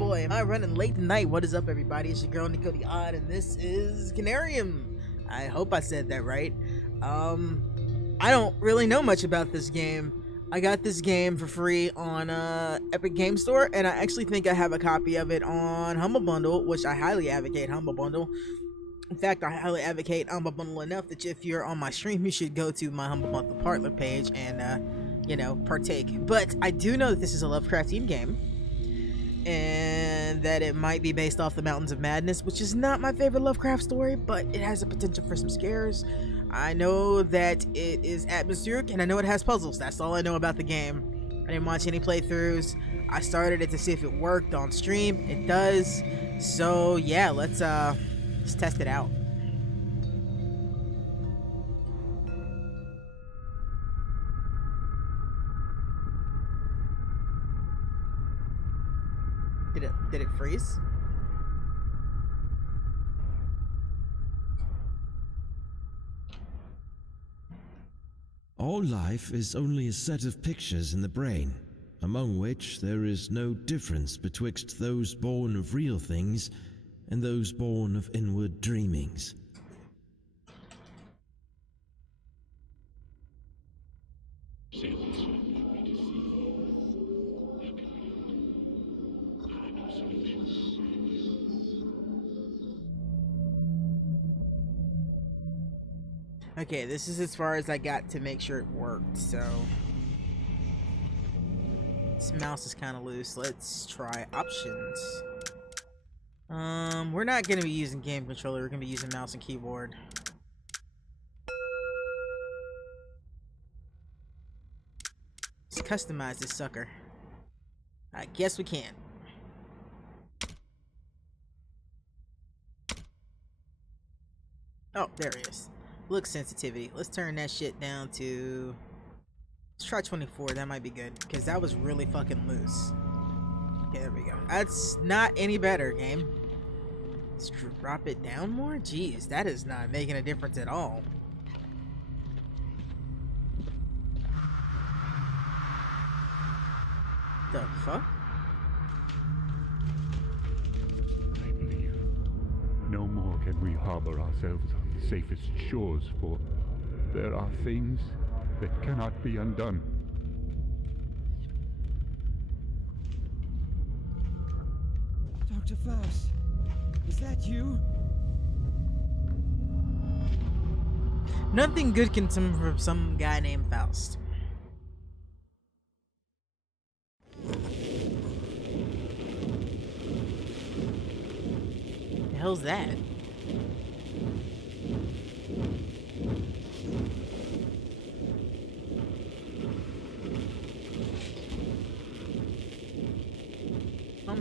boy, am I running late tonight? What is up, everybody? It's your girl, Nico the Odd, and this is Conarium. I hope I said that right. I don't really know much about this game. I got this game for free on Epic Game Store, and I actually think I have a copy of it on Humble Bundle, which I highly advocate Humble Bundle. In fact, I highly advocate Humble Bundle enough that if you're on my stream, you should go to my Humble Bundle partner page and, you know, partake. But I do know that this is a Lovecraftian game, and that it might be based off the Mountains of Madness, which is not my favorite Lovecraft story, but it has a potential for some scares. I know that it is atmospheric, and I know it has puzzles. That's all I know about the game. I didn't watch any playthroughs. I started it to see if it worked on stream. It does. So yeah, let's test it out. Did it freeze? All life is only a set of pictures in the brain, among which there is no difference betwixt those born of real things and those born of inward dreamings. Okay, this is as far as I got to make sure it worked, so this mouse is kind of loose. Let's try options. We're not going to be using game controller. We're going to be using mouse and keyboard. Let's customize this sucker. I guess we can. Oh, there it is. Look sensitivity. Let's turn that shit down to... Let's try 24. That might be good, because that was really fucking loose. Okay, there we go. That's not any better, game. Let's drop it down more? Jeez, that is not making a difference at all. The fuck? I believe no more can we harbor ourselves on the safest shores, for there are things that cannot be undone. Dr. Faust, is that you? Nothing good can come from some guy named Faust. The hell's that?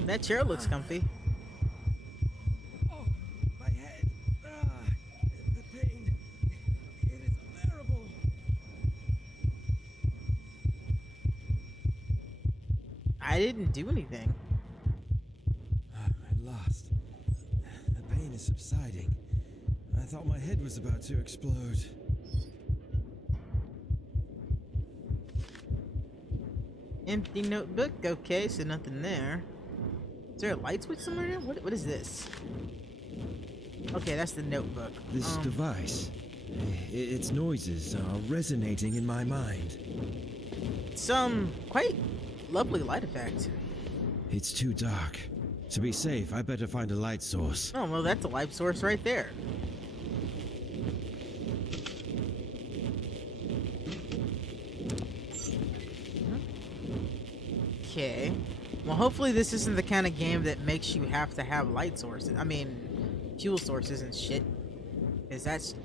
That chair looks comfy. Oh, my head. The pain. It is unbearable. I didn't do anything. At last. The pain is subsiding. I thought my head was about to explode. Empty notebook. Okay, so nothing there. Is there a light switch somewhere there? What is this? Okay, that's the notebook. This device, its noises are resonating in my mind. Some quite lovely light effect. It's too dark. To be safe, I better find a light source. Oh, well, that's a light source right there. Okay. Well, hopefully this isn't the kind of game that makes you have to have light sources. I mean, fuel sources and shit. Because that's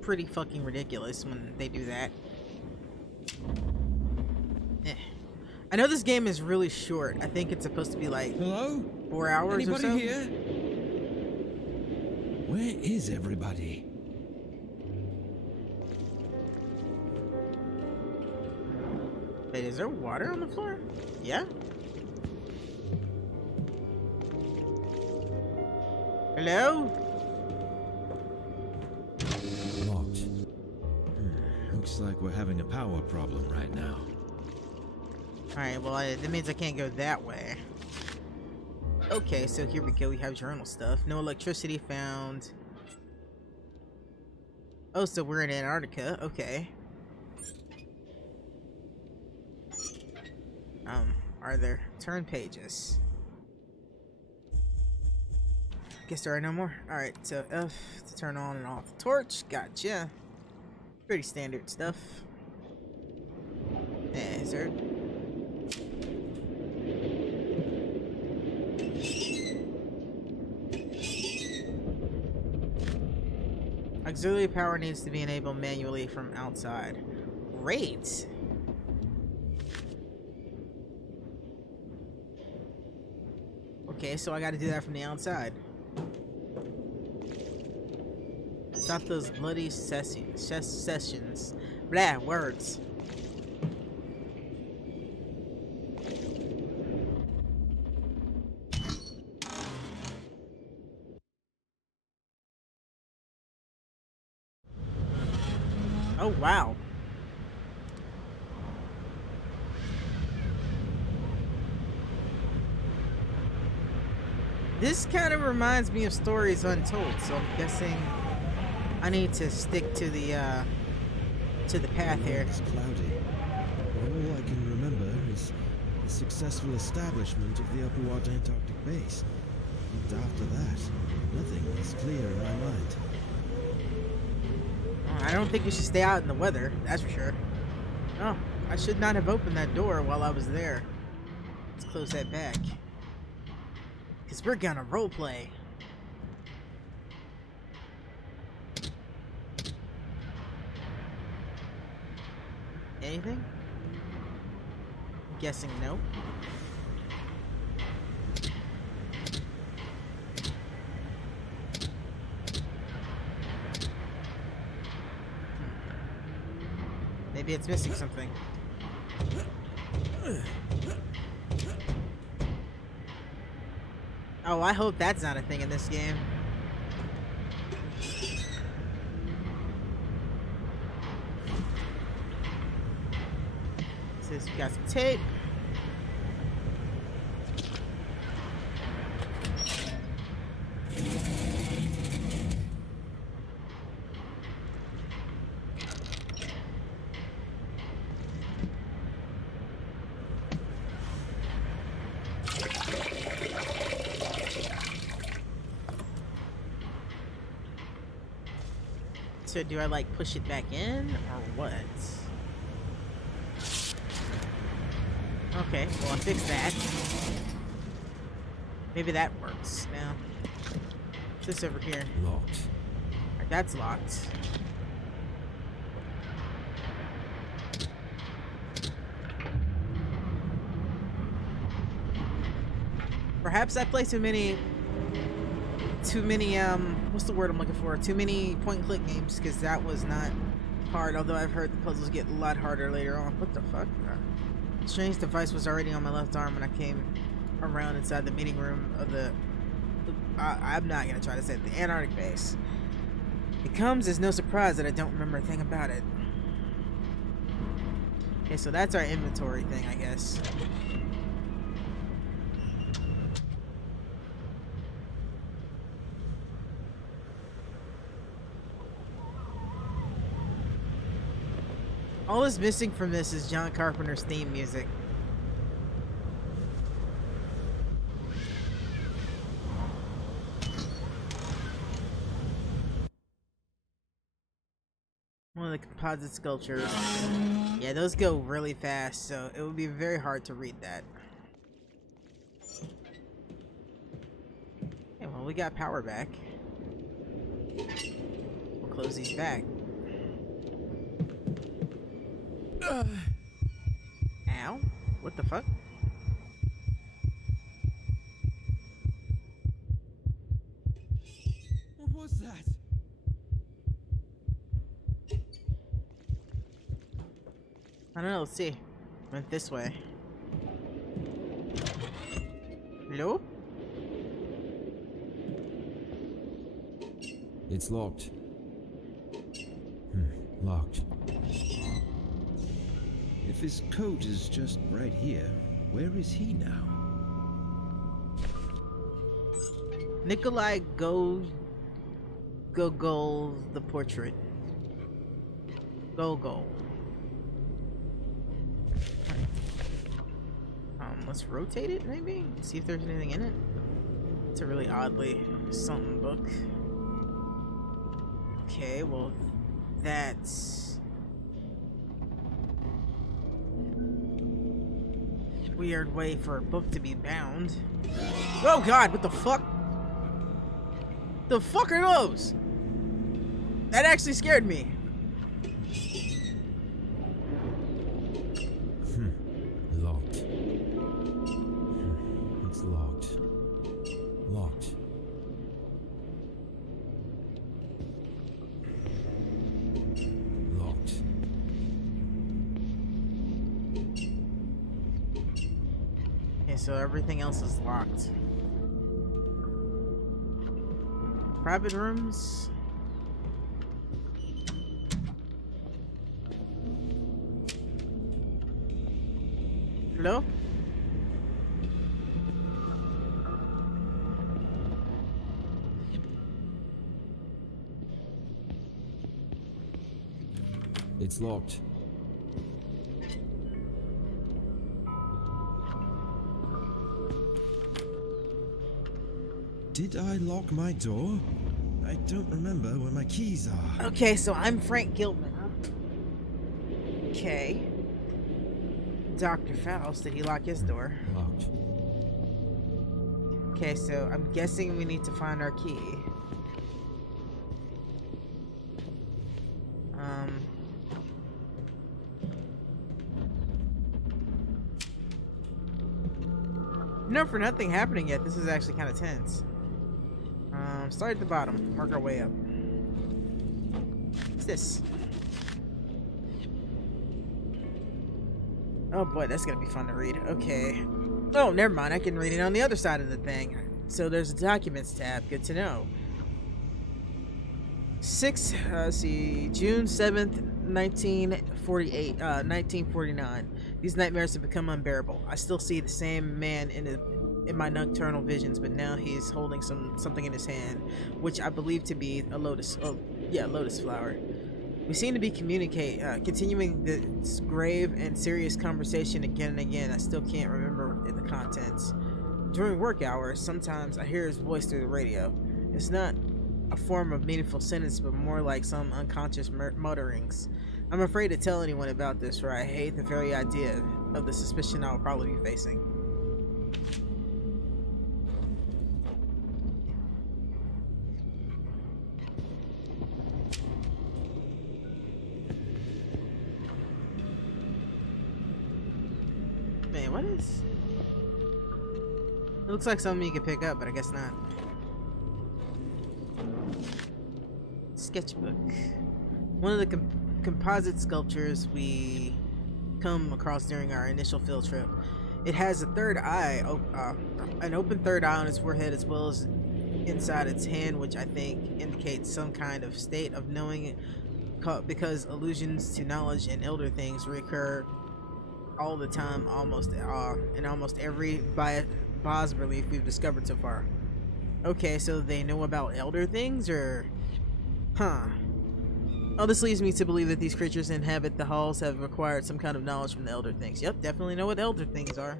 pretty fucking ridiculous when they do that. I know this game is really short. I think it's supposed to be like... Hello? 4 hours Anybody or so? here? Where is everybody? Wait, is there water on the floor? Yeah? Hello? Locked. Looks like we're having a power problem right now. Alright, well, that means I can't go that way. Okay, so here we go. We have journal stuff. No electricity found. Oh, so we're in Antarctica. Okay. Are there turn pages? Guess there are no more. Alright, so F to turn on and off the torch. Gotcha. Pretty standard stuff. Is there... Auxiliary power needs to be enabled manually from outside. Great! Okay, so I gotta do that from the outside. Stop those bloody sessions. Blah, words. Oh, wow. This kind of reminds me of Stories Untold, so I'm guessing I need to stick to the path here. It's cloudy. All I can remember is the successful establishment of the Upward Antarctic base. And after that, nothing is clear in my mind. I don't think we should stay out in the weather, that's for sure. Oh, I should not have opened that door while I was there. Let's close that back. Because we're gonna roleplay. Anything? I'm guessing no. Maybe it's missing something. Oh, I hope that's not a thing in this game. Says we got some tape. So do I like push it back in or what? Okay, well I fixed that. Maybe that works now. What's this over here? Locked. Alright, that's locked. Perhaps I play too many what's the word I'm looking for? Too many point and click games, because that was not hard, although I've heard the puzzles get a lot harder later on. What the fuck? Strange device was already on my left arm when I came around inside the meeting room of the I'm not gonna try to say it, the Antarctic base. It comes as no surprise that I don't remember a thing about it. Okay, so that's our inventory thing, I guess. All that's missing from this is John Carpenter's theme music. One of the composite sculptures. Yeah, those go really fast, so it would be very hard to read that. Okay, well, we got power back. We'll close these back. Ow. What the fuck? What was that? I don't know, let's see. Went this way. Hello? It's locked. Locked. If his coat is just right here, where is he now? Nikolai Gogol the portrait. Gogol. Let's rotate it maybe? See if there's anything in it. It's a really oddly something book. Okay, well that's weird way for a book to be bound. Oh god, what the fuck? The fuck are those? That actually scared me. Locked. It's locked. Locked. Locked. Okay, so everything else is locked. Private rooms. Hello? It's locked. Did I lock my door? I don't remember where my keys are. Okay, so I'm Frank Gilman, huh? Okay. Dr. Faust, did he lock his door? Locked. Okay, so I'm guessing we need to find our key. No, for nothing happening yet. This is actually kind of tense. Start at the bottom. Work our way up. What's this? Oh boy, that's gonna be fun to read. Okay. Oh, never mind. I can read it on the other side of the thing. So there's a documents tab. Good to know. June 7th, 1949. These nightmares have become unbearable. I still see the same man in my nocturnal visions, but now he's holding something in his hand, which I believe to be a lotus. Oh, yeah, lotus flower. We seem to be continuing this grave and serious conversation again and again. I still can't remember the contents. During work hours, sometimes I hear his voice through the radio. It's not a form of meaningful sentence, but more like some unconscious mutterings. I'm afraid to tell anyone about this, for I hate the very idea of the suspicion I will probably be facing. Man, what is... It looks like something you can pick up, but I guess not. Sketchbook. One of the composite sculptures we come across during our initial field trip. It has a third eye, an open third eye on its forehead, as well as inside its hand, which I think indicates some kind of state of knowing, because allusions to knowledge and elder things recur all the time, in almost every bas relief we've discovered so far. Okay, so they know about elder things, or... Huh. Oh, this leads me to believe that these creatures that inhabit the halls have acquired some kind of knowledge from the elder things. Yep, definitely know what elder things are.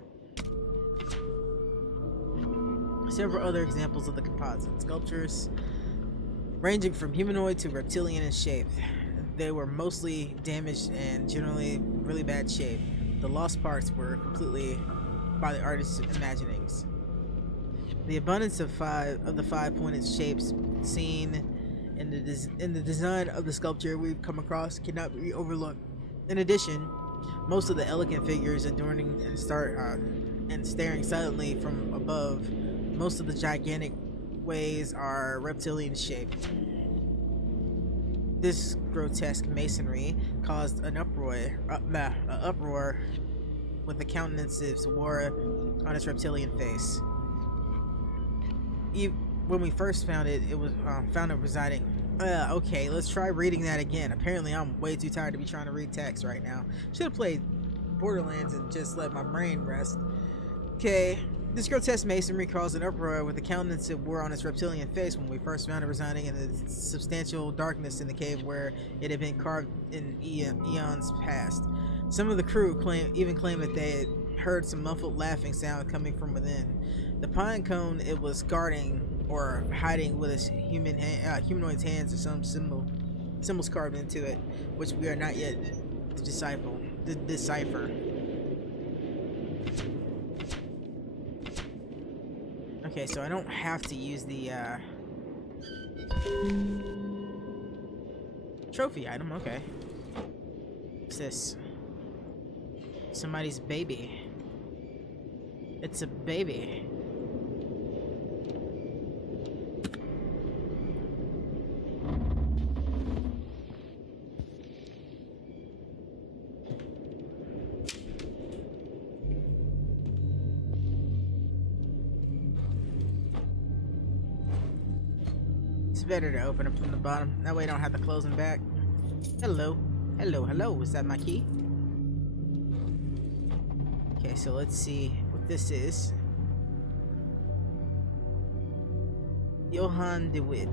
Several other examples of the composite sculptures, ranging from humanoid to reptilian in shape. They were mostly damaged and generally really bad shape. The lost parts were completely by the artist's imaginings. The abundance of the five-pointed shapes seen in the design of the sculpture we've come across cannot be overlooked. In addition, most of the elegant figures adorning and staring silently from above, most of the gigantic ways are reptilian shaped. This grotesque masonry caused an uproar with the countenances wore on its reptilian face. When we first found it, it was found it residing. Okay, let's try reading that again. Apparently, I'm way too tired to be trying to read text right now. Should have played Borderlands and just let my brain rest. Okay, This grotesque masonry caused an uproar with the countenance it wore on its reptilian face when we first found it residing in the substantial darkness in the cave where it had been carved in eons past. Some of the crew even claimed that they had heard some muffled laughing sound coming from within. The pine cone it was guarding or hiding with its humanoid's hands or some symbols carved into it, which we are not yet to decipher. Okay, so I don't have to use the trophy item. Okay, what's this? Somebody's baby. It's a baby. It's better to open it from the bottom. That way I don't have to close them back. Hello. Hello, hello. Is that my key? Okay, so let's see what this is. Johann de Witt.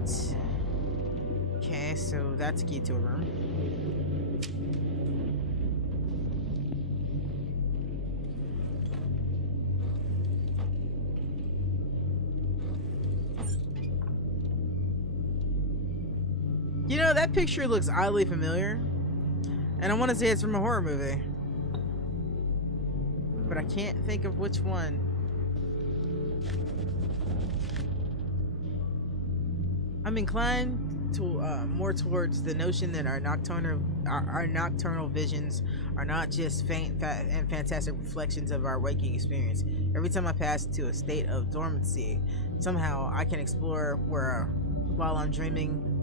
Okay, so that's a key to a room. You know, that picture looks oddly familiar, and I want to say it's from a horror movie, but I can't think of which one. I'm inclined to more towards the notion that our nocturnal visions are not just faint and fantastic reflections of our waking experience. Every time I pass into a state of dormancy, somehow I can explore while I'm dreaming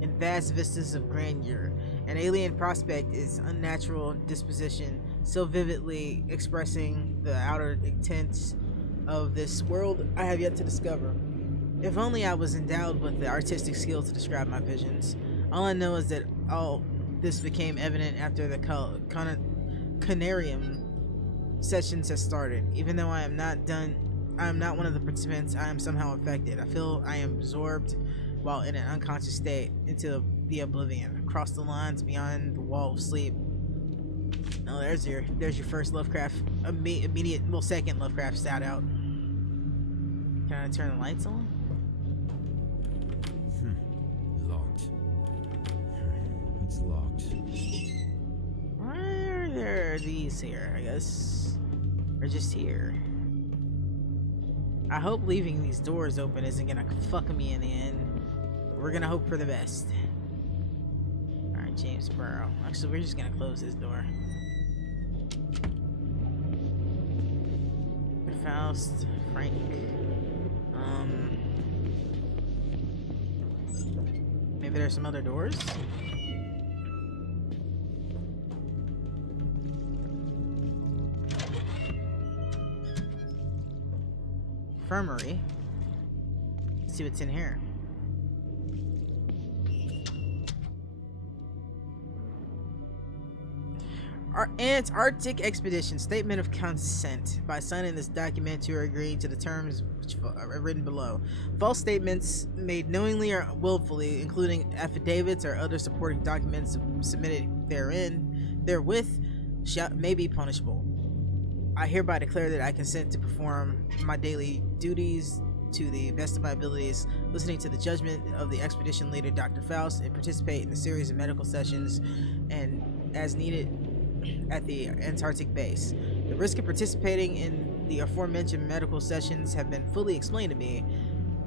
in vast vistas of grandeur. An alien prospect is unnatural disposition, so vividly expressing the outer intents of this world I have yet to discover. If only I was endowed with the artistic skill to describe my visions. All I know is that all this became evident after the Conarium sessions has started. Even though I am not one of the participants, I am somehow affected. I feel I am absorbed while in an unconscious state into the oblivion, across the lines beyond the wall of sleep. Oh, there's your first Lovecraft second Lovecraft shout out. Can I turn the lights on? Locked. It's locked. Why are there these here? I guess they're just here. I hope leaving these doors open isn't gonna fuck me in the end. We're gonna hope for the best. Alright, James Burrow. Actually, we're just gonna close this door. Faust, Frank. Maybe there's some other doors? Infirmary. Let's see what's in here. Our Antarctic Expedition Statement of Consent. By signing this document, you are agreeing to the terms which are written below. False statements made knowingly or willfully, including affidavits or other supporting documents submitted therewith, may be punishable. I hereby declare that I consent to perform my daily duties to the best of my abilities, listening to the judgment of the expedition leader, Dr. Faust, and participate in a series of medical sessions and as needed at the Antarctic base. The risk of participating in the aforementioned medical sessions have been fully explained to me,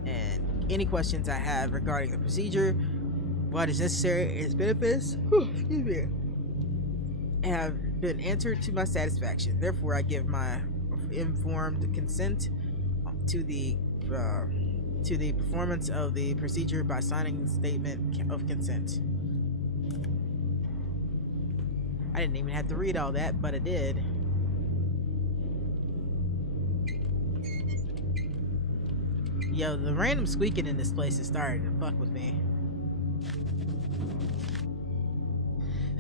and any questions I have regarding the procedure, what is necessary, and its benefits, have been answered to my satisfaction. Therefore, I give my informed consent to the performance of the procedure by signing the statement of consent. I didn't even have to read all that, but I did. Yo, the random squeaking in this place is starting to fuck with me.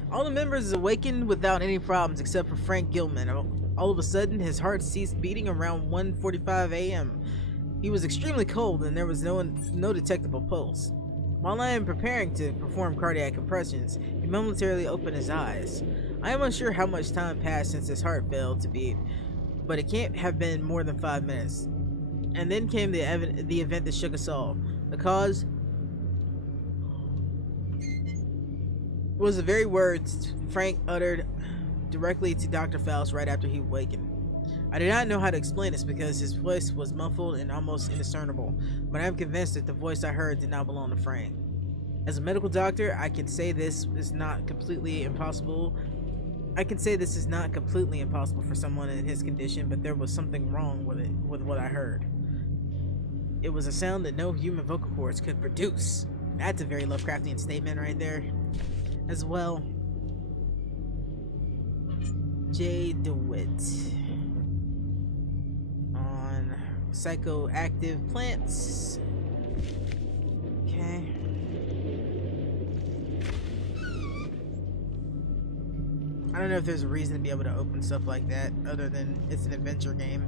All the members awakened without any problems except for Frank Gilman. All of a sudden, his heart ceased beating around 1:45 a.m. He was extremely cold and there was no detectable pulse. While I am preparing to perform cardiac compressions, he momentarily opened his eyes. I am unsure how much time passed since his heart failed to beat, but it can't have been more than 5 minutes. And then came the event that shook us all. The cause was the very words Frank uttered directly to Dr. Faust right after he awakened. I do not know how to explain this because his voice was muffled and almost indiscernible, but I am convinced that the voice I heard did not belong to Frank. As a medical doctor, I can say this is not completely impossible. This is not completely impossible for someone in his condition, but there was something wrong with what I heard. It was a sound that no human vocal cords could produce. That's a very Lovecraftian statement right there. As well. J. DeWitt on psychoactive plants. Okay. I don't know if there's a reason to be able to open stuff like that other than it's an adventure game.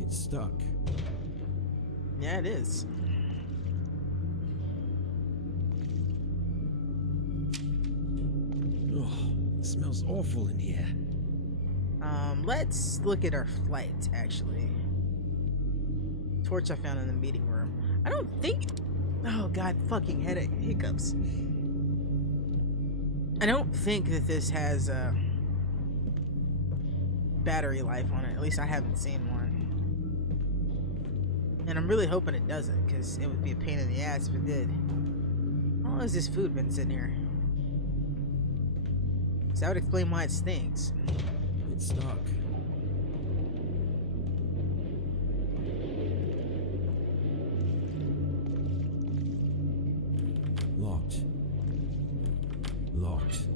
It's stuck. Yeah, it is. Oh, it smells awful in here. Let's look at our flight, actually. Torch I found in the meeting room. I don't think... Oh, God, fucking hiccups. I don't think that this has battery life on it. At least I haven't seen one. And I'm really hoping it doesn't, because it would be a pain in the ass if it did. How long has this food been sitting here? So that would explain why it stinks. It's stuck. Locked. Locked.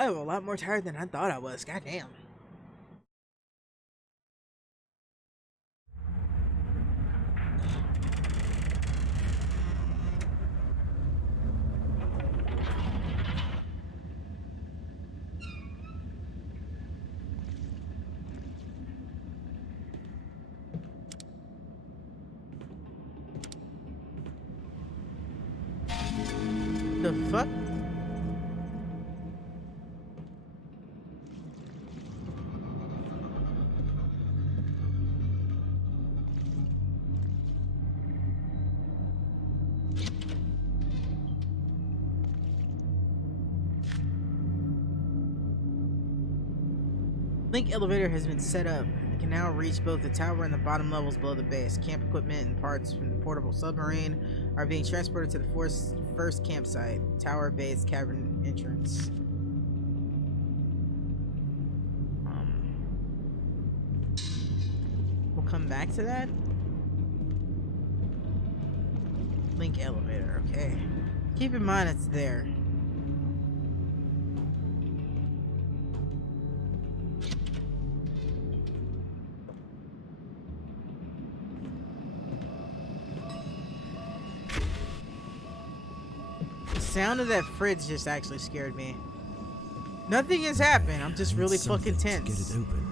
I'm a lot more tired than I thought I was. Goddamn. The fuck? Link elevator has been set up. It can now reach both the tower and the bottom levels below the base. Camp equipment and parts from the portable submarine are being transported to the first campsite. Tower, base, cavern entrance. We'll come back to that. Link elevator, okay. Keep in mind it's there. The sound of that fridge just actually scared me. Nothing has happened. I'm just really fucking tense. Get it open.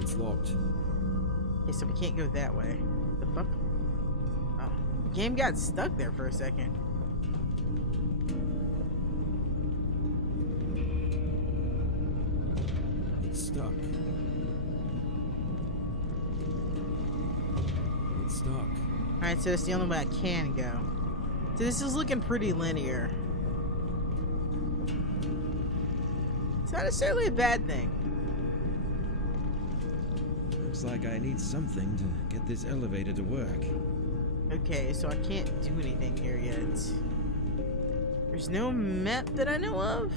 It's locked. Okay, so we can't go that way. The fuck? Oh, the game got stuck there for a second. It's stuck. It's stuck. Alright, so that's the only way I can go. So this is looking pretty linear. It's not necessarily a bad thing. Looks like I need something to get this elevator to work. Okay, so I can't do anything here yet. There's no map that I know of.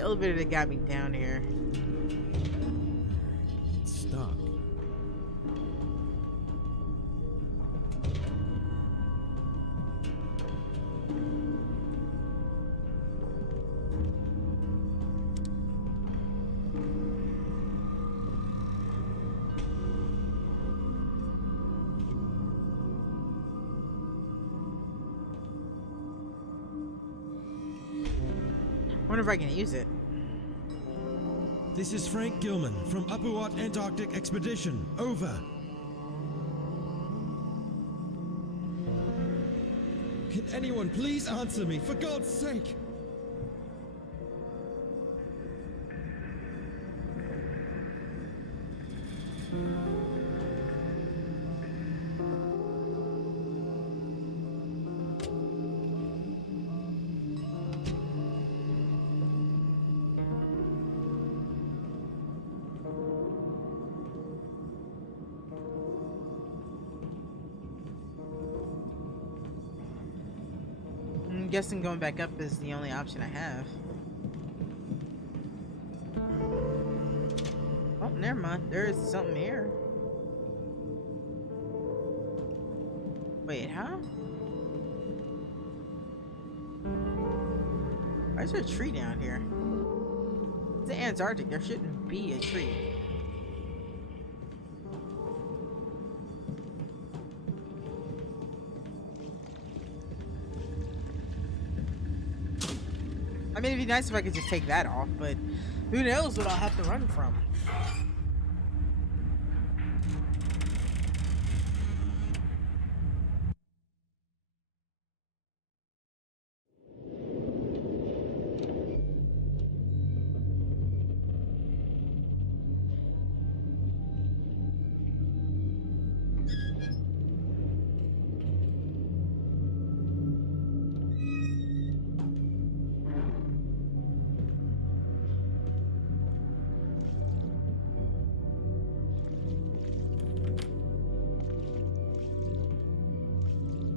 the elevator that got me down here? It's stuck. Wonder if I can use it. This is Frank Gilman from Upperwatt Antarctic Expedition. Over. Can anyone please answer me, for God's sake? I'm guessing going back up is the only option I have. Oh, never mind. There is something here. Wait, huh? Why is there a tree down here? It's the Antarctic. There shouldn't be a tree. I mean, it'd be nice if I could just take that off, but who knows what I'll have to run from.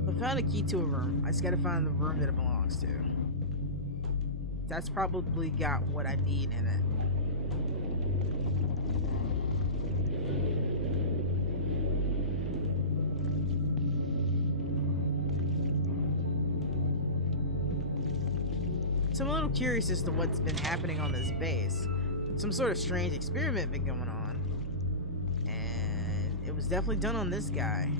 I found a key to a room. I just gotta find the room that it belongs to. That's probably got what I need in it. So I'm a little curious as to what's been happening on this base. Some sort of strange experiment been going on. And it was definitely done on this guy.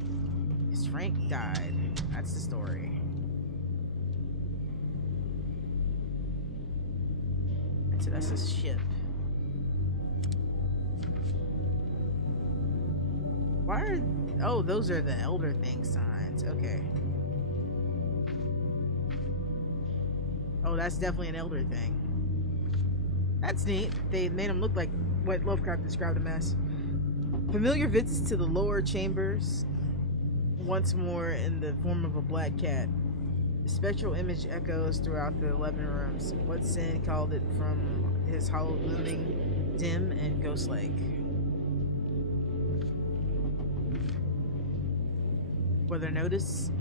His Frank died. That's the story. So that's his ship. Why are... Oh, those are the Elder Thing signs. Okay. Oh, that's definitely an Elder Thing. That's neat. They made him look like what Lovecraft described him as. Familiar visits to the lower chambers, once more in the form of a black cat. The spectral image echoes throughout the 11 rooms. What Sin called it from his hollow looming, dim, and ghost-like. Weather notice.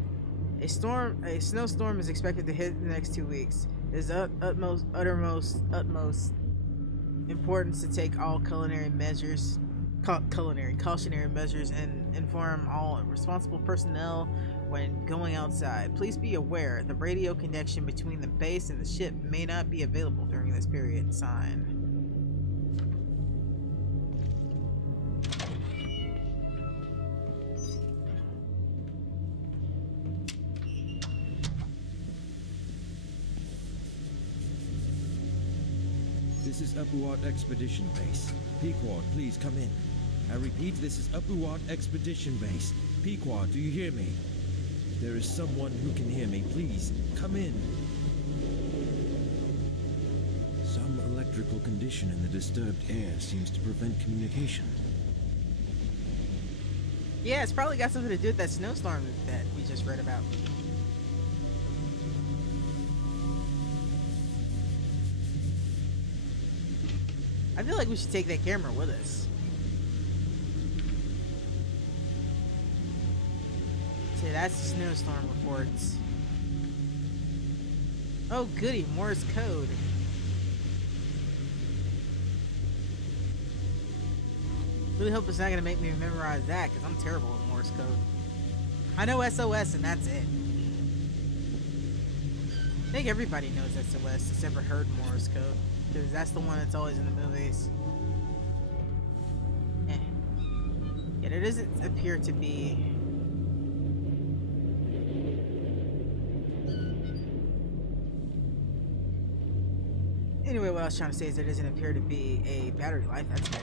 A snowstorm is expected to hit in the next 2 weeks. It is utmost importance to take all cautionary measures and inform all responsible personnel when going outside. Please be aware the radio connection between the base and the ship may not be available during this period. Signed. This is Upperwatt Expedition Base. Pequod, please come in. I repeat, this is Upperwatt Expedition Base. Pequod, do you hear me? If there is someone who can hear me, please, come in. Some electrical condition in the disturbed air seems to prevent communication. Yeah, it's probably got something to do with that snowstorm that we just read about. I feel like we should take that camera with us. See, that's the snowstorm reports. Oh goody, Morse code. Really hope it's not gonna make me memorize that, because I'm terrible with Morse code. I know SOS and that's it. I think everybody knows SOS that's ever heard Morse code, because that's the one that's always in the movies. Yeah, there doesn't appear to be... Anyway, what I was trying to say is there doesn't appear to be a battery life. That's good.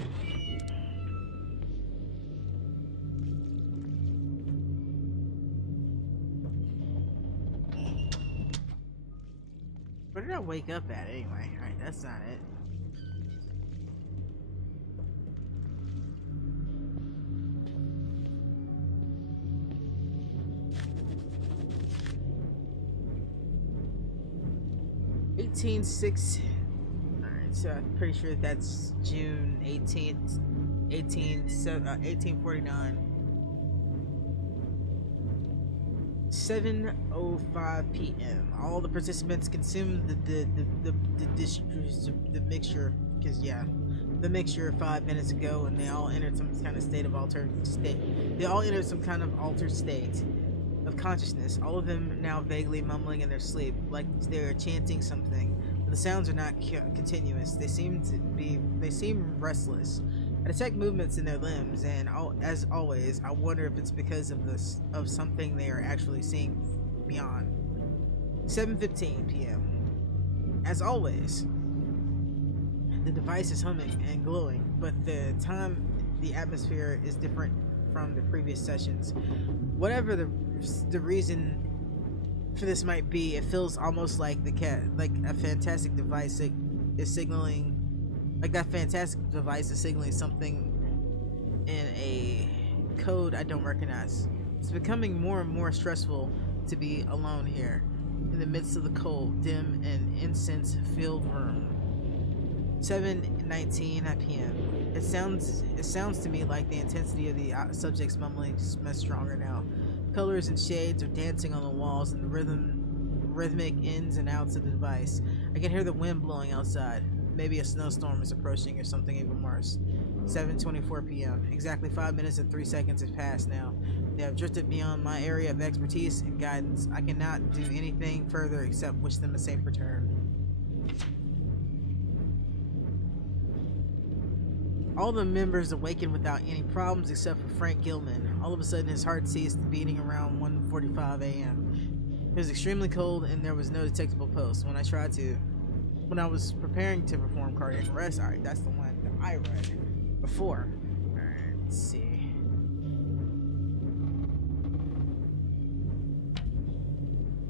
Where did I wake up at anyway? Alright, that's not it. Alright, so I'm pretty sure that's June 18th, 1849. 7:05 p.m. All the participants consumed the mixture, because yeah, the mixture 5 minutes ago, and they all entered some kind of state of altered state. They all entered some kind of altered state of consciousness. All of them now vaguely mumbling in their sleep, like they're chanting something. But the sounds are not continuous. They seem restless. I detect movements in their limbs, and as always, I wonder if it's because of something they are actually seeing beyond. 7:15 p.m. As always, the device is humming and glowing, but the atmosphere is different from the previous sessions. Whatever the reason for this might be, it feels almost like a fantastic device is signaling. Like that fantastic device is signaling something in a code I don't recognize. It's becoming more and more stressful to be alone here, in the midst of the cold, dim, and incense-filled room. 7:19 p.m. It sounds to me like the intensity of the subject's mumbling is much stronger now. Colors and shades are dancing on the walls, and the rhythmic ins and outs of the device. I can hear the wind blowing outside. Maybe a snowstorm is approaching or something even worse. 7:24 p.m. Exactly 5 minutes and 3 seconds have passed now. They have drifted beyond my area of expertise and guidance. I cannot do anything further except wish them a safe return. All the members awakened without any problems except for Frank Gilman. All of a sudden his heart ceased beating around 1:45 a.m. It was extremely cold and there was no detectable pulse. When I was preparing to perform cardiac arrest, alright, that's the one that I read before. Alright, let's see.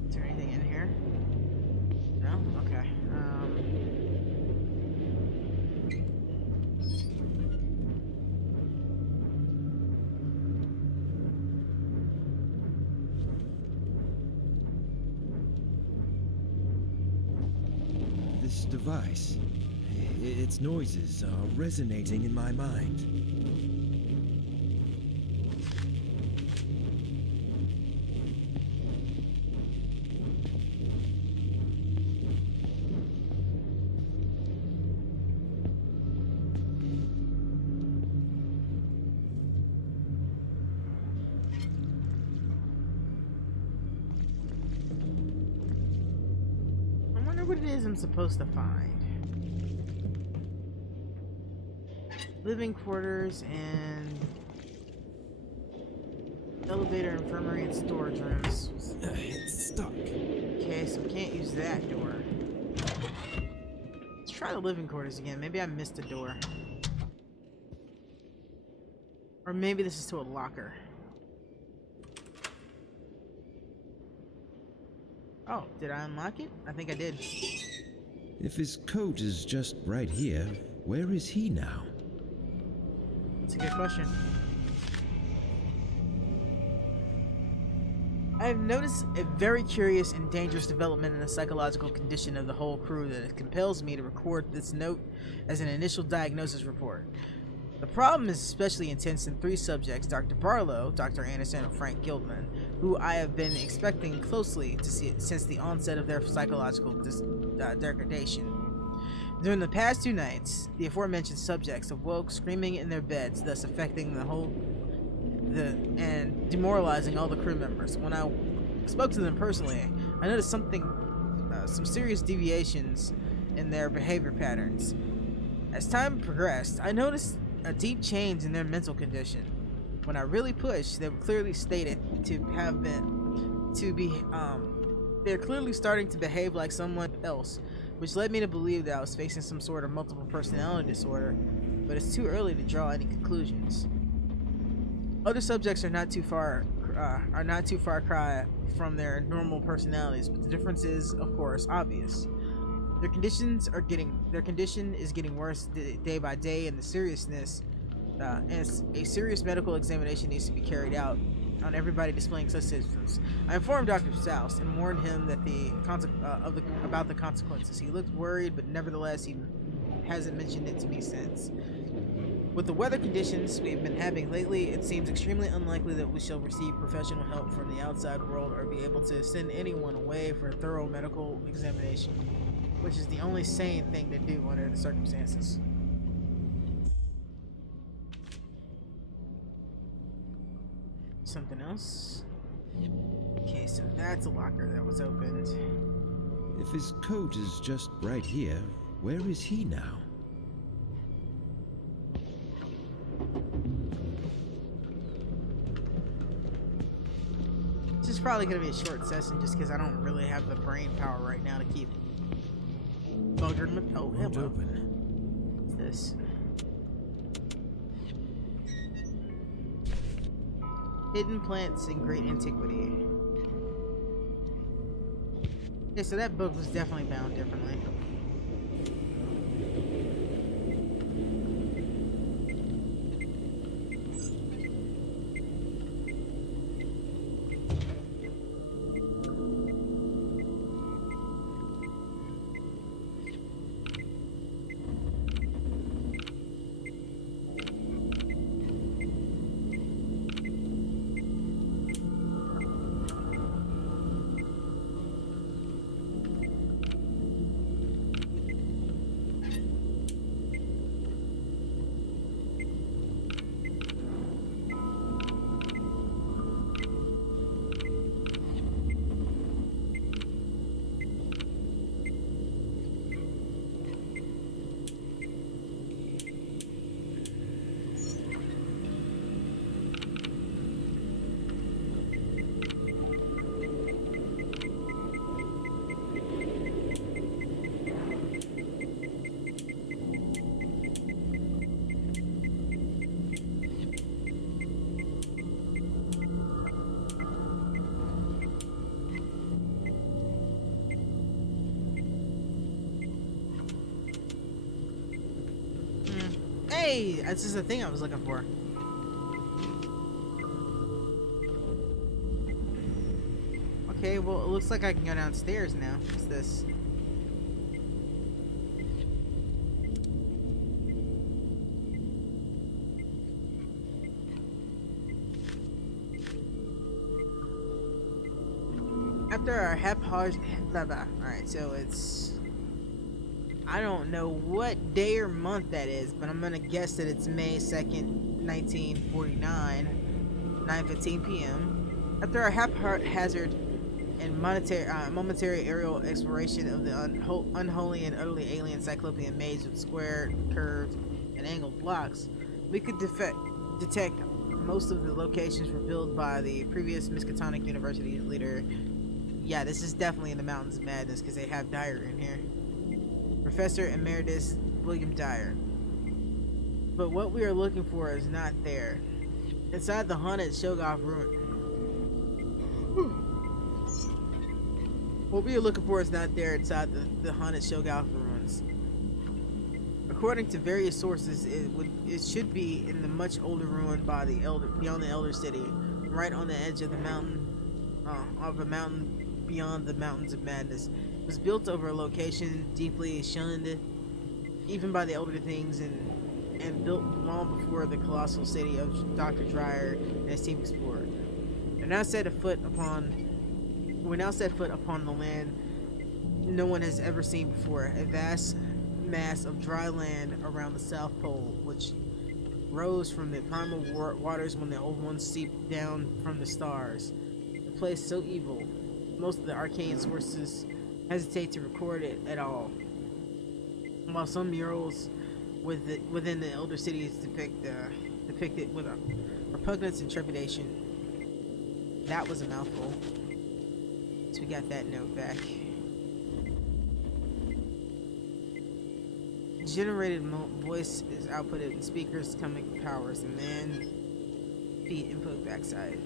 Is there anything in here? No? Okay. This device, its noises are resonating in my mind. I wonder what it is I'm supposed to find. Living quarters and elevator, infirmary, and storage rooms. It's stuck. Okay, so we can't use that door. Let's try the living quarters again. Maybe I missed a door. Or maybe this is to a locker. Oh, did I unlock it? I think I did. If his coat is just right here, where is he now? That's a good question. I have noticed a very curious and dangerous development in the psychological condition of the whole crew that compels me to record this note as an initial diagnosis report. The problem is especially intense in three subjects: Dr. Barlow, Dr. Anderson, and Frank Gilman, who I have been expecting closely to see since the onset of their psychological degradation. During the past 2 nights, the aforementioned subjects awoke screaming in their beds, thus affecting and demoralizing all the crew members. When I spoke to them personally, I noticed some serious deviations in their behavior patterns. As time progressed, I noticed a deep change in their mental condition. When I really pushed, they were clearly stated they're clearly starting to behave like someone else, which led me to believe that I was facing some sort of multiple personality disorder, but it's too early to draw any conclusions. Other subjects are not too far cry from their normal personalities, but the difference is, of course, obvious. Their condition is getting worse day by day, and a serious medical examination needs to be carried out on everybody displaying such symptoms. I informed Dr. Souse and warned him that about the consequences. He looked worried, but nevertheless, he hasn't mentioned it to me since. With the weather conditions we've been having lately, it seems extremely unlikely that we shall receive professional help from the outside world or be able to send anyone away for a thorough medical examination, which is the only sane thing to do under the circumstances. Something else? Okay, so that's a locker that was opened. If his coat is just right here, where is he now? This is probably going to be a short session just because I don't really have the brain power right now to keep buggering with. Oh, Won't hello. open. What's this? Hidden plants in great antiquity. Yeah, so that book was definitely bound differently. Hey, that's just the thing I was looking for. Okay, well, it looks like I can go downstairs now. What's this? After our haphazard... Alright, so it's... I don't know what day or month that is, but I'm gonna guess that it's May 2nd, 1949, 9:15 p.m. After our haphazard and momentary aerial exploration of the unholy and utterly alien cyclopean maze with square, curved, and angled blocks, we could detect most of the locations revealed by the previous Miskatonic University leader. Yeah, this is definitely in the Mountains of Madness because they have Dyer in here. Professor Emeritus William Dyer. But what we are looking for is not there. Inside the haunted Shoggoth ruin. What we are looking for is not there inside the haunted Shoggoth ruins. According to various sources, it should be in the much older ruin beyond the Elder City, right on the edge of the mountain, beyond the Mountains of Madness. It was built over a location deeply shunned, even by the elder things, and built long before the colossal city of Dr. Dyer and his team explored. We now set foot upon the land no one has ever seen before, a vast mass of dry land around the South Pole, which rose from the primal waters when the old ones seeped down from the stars. A place so evil, most of the arcane sources hesitate to record it at all. While some murals within the elder cities depict it with a repugnance and trepidation. That was a mouthful. So we got that note back. Generated voice is outputted in speakers coming powers and then feed input backside.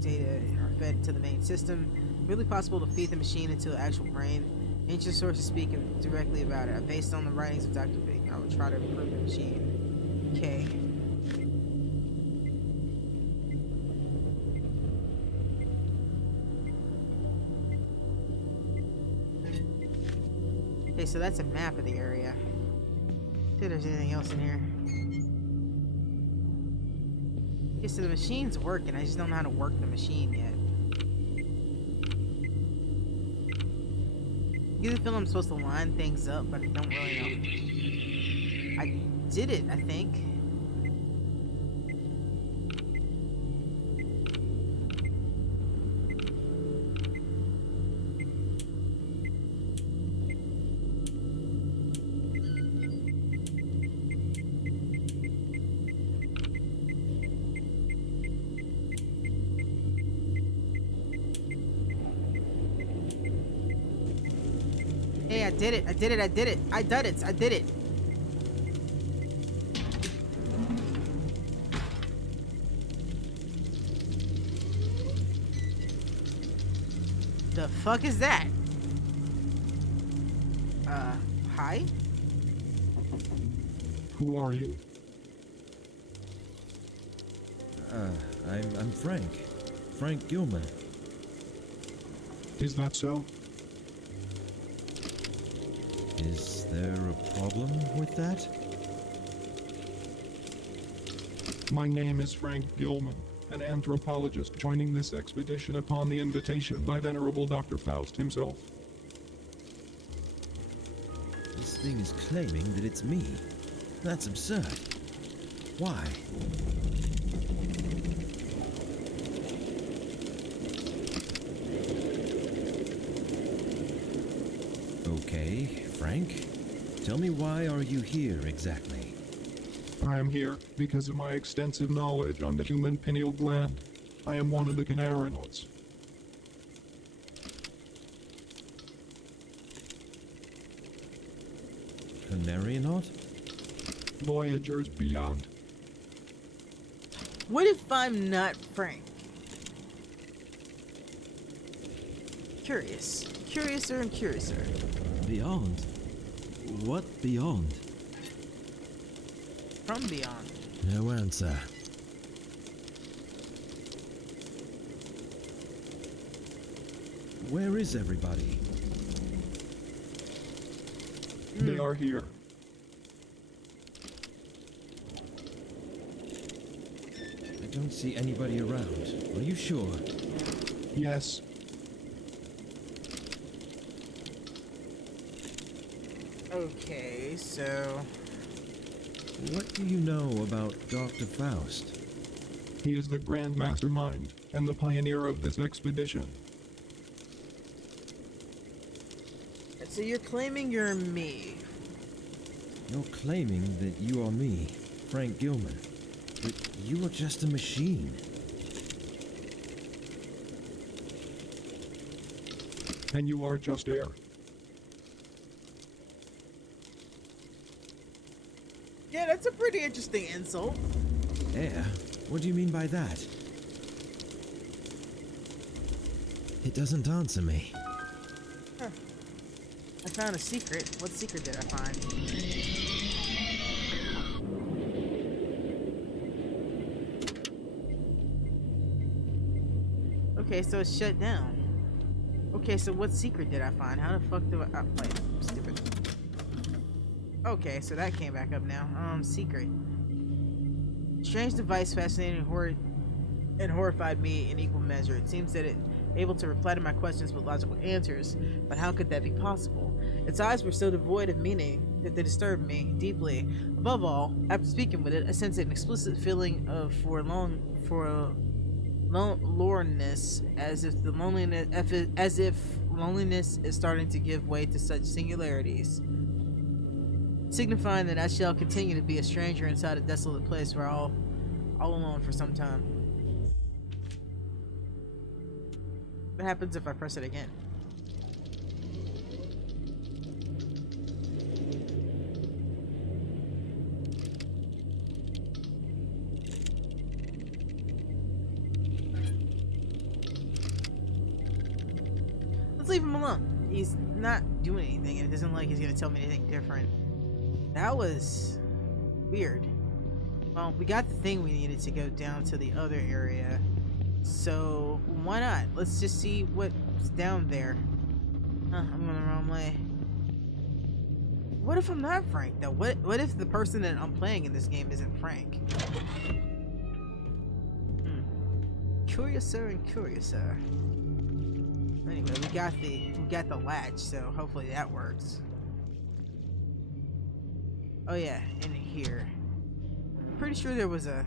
Data are fed to the main system. Really possible to feed the machine into the actual brain. Ancient sources speak directly about it. Based on the writings of Dr. Big, I would try to improve the machine. Okay. Okay, so that's a map of the area. See if there's anything else in here. Okay, so the machine's working. I just don't know how to work the machine yet. I get the feeling I'm supposed to line things up, but I don't really know. I did it, I think. Hey, I did it. I did it. I did it. I did it. I did it. The fuck is that? Hi? Who are you? I'm Frank. Frank Gilman. Is that so? Is there a problem with that? My name is Frank Gilman, an anthropologist joining this expedition upon the invitation by Venerable Dr. Faust himself. This thing is claiming that it's me. That's absurd. Why? Okay, Frank. Tell me, why are you here exactly? I am here because of my extensive knowledge on the human pineal gland. I am one of the Conarians. Conarium? Voyagers beyond. What if I'm not Frank? Curious. Curiouser and curiouser. Beyond? What beyond? From beyond. No answer. Where is everybody? They are here. I don't see anybody around. Are you sure? Yes. Okay, so... What do you know about Dr. Faust? He is the Grand Mastermind and the pioneer of this expedition. So you're claiming you're me. You're claiming that you are me, Frank Gilman. But you are just a machine. And you are just air. Yeah, that's a pretty interesting insult. Air? What do you mean by that? It doesn't answer me. Huh. I found a secret. What secret did I find? Okay, so it's shut down. Okay, so what secret did I find? How the fuck do I... Oh, wait, I'm stupid. Okay, so that came back up now. Secret. Strange device fascinated and horrified me in equal measure. It seems that it able to reply to my questions with logical answers, but how could that be possible? Its eyes were so devoid of meaning that they disturbed me deeply. Above all, after speaking with it, I sensed an explicit feeling of forlornness, as if loneliness is starting to give way to such singularities, signifying that I shall continue to be a stranger inside a desolate place where all alone for some time. What happens if I press it again? Let's leave him alone. He's not doing anything, and it doesn't like he's gonna tell me anything different. That was weird. Well, we got the thing we needed to go down to the other area, so why not? Let's just see what's down there. I'm going the wrong way. What if I'm not Frank, though? What if the person that I'm playing in this game isn't Frank? Curiouser and curiouser. Anyway, we got the latch, so hopefully that works. Oh yeah, in here. Pretty sure there was a...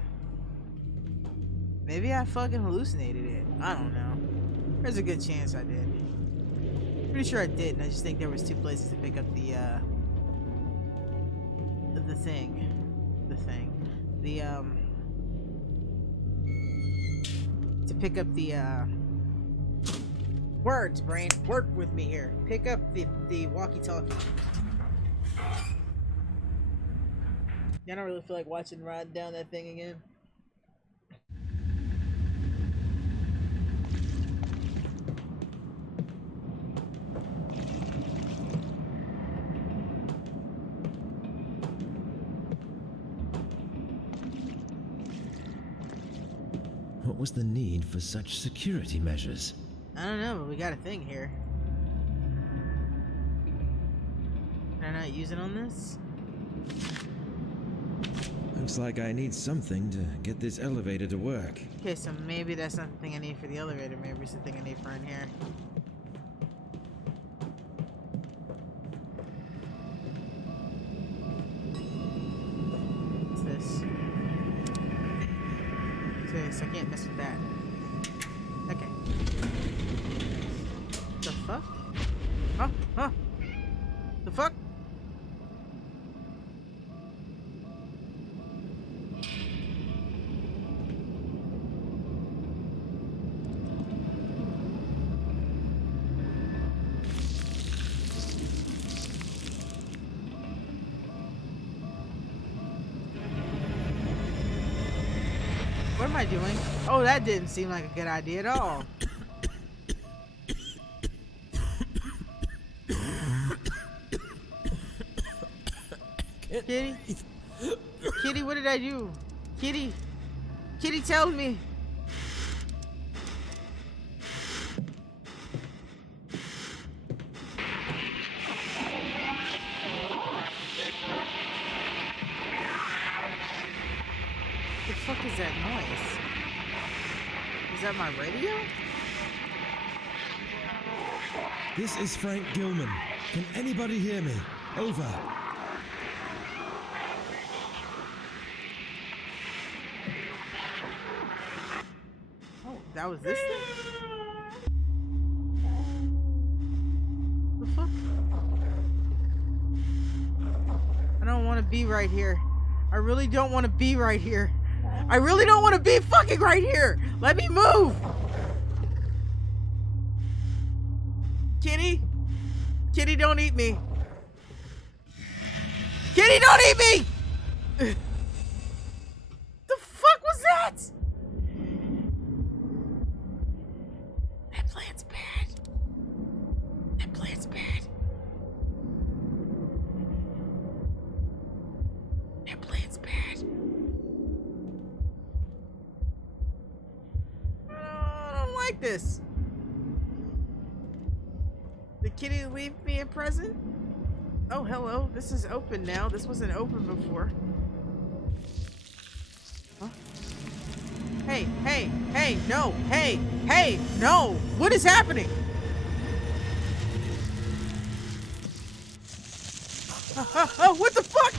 Maybe I fucking hallucinated it. I don't know. There's a good chance I did. Pretty sure I did, and I just think there was two places to pick up the thing. To pick up the, words, brain. Work with me here. Pick up the walkie-talkie. I don't really feel like watching riding down that thing again. What was the need for such security measures? I don't know, but we got a thing here. Can I not use it on this? Looks like I need something to get this elevator to work. Okay, so maybe that's not the thing I need for the elevator. Maybe it's the thing I need for in here. What's this? So I can't mess with that. Okay. The fuck? Huh? The fuck? What am I doing? Oh, that didn't seem like a good idea at all. Kitty? Kitty, what did I do? Kitty? Kitty, tell me. What the fuck is that noise? Is that my radio? This is Frank Gilman. Can anybody hear me? Over. Oh, that was this thing? The fuck? I don't want to be right here. I really don't want to be right here. I really don't want to be fucking right here. Let me move. Kitty? Kitty, don't eat me. Kitty, don't eat me! The fuck was that? That plant's bad. That plant's bad. That plant's bad. I don't like this. Did Kitty leave me a present? Oh, hello. This is open now. This wasn't open before. Huh? Hey, no. Hey, no. What is happening? Oh, what the fuck?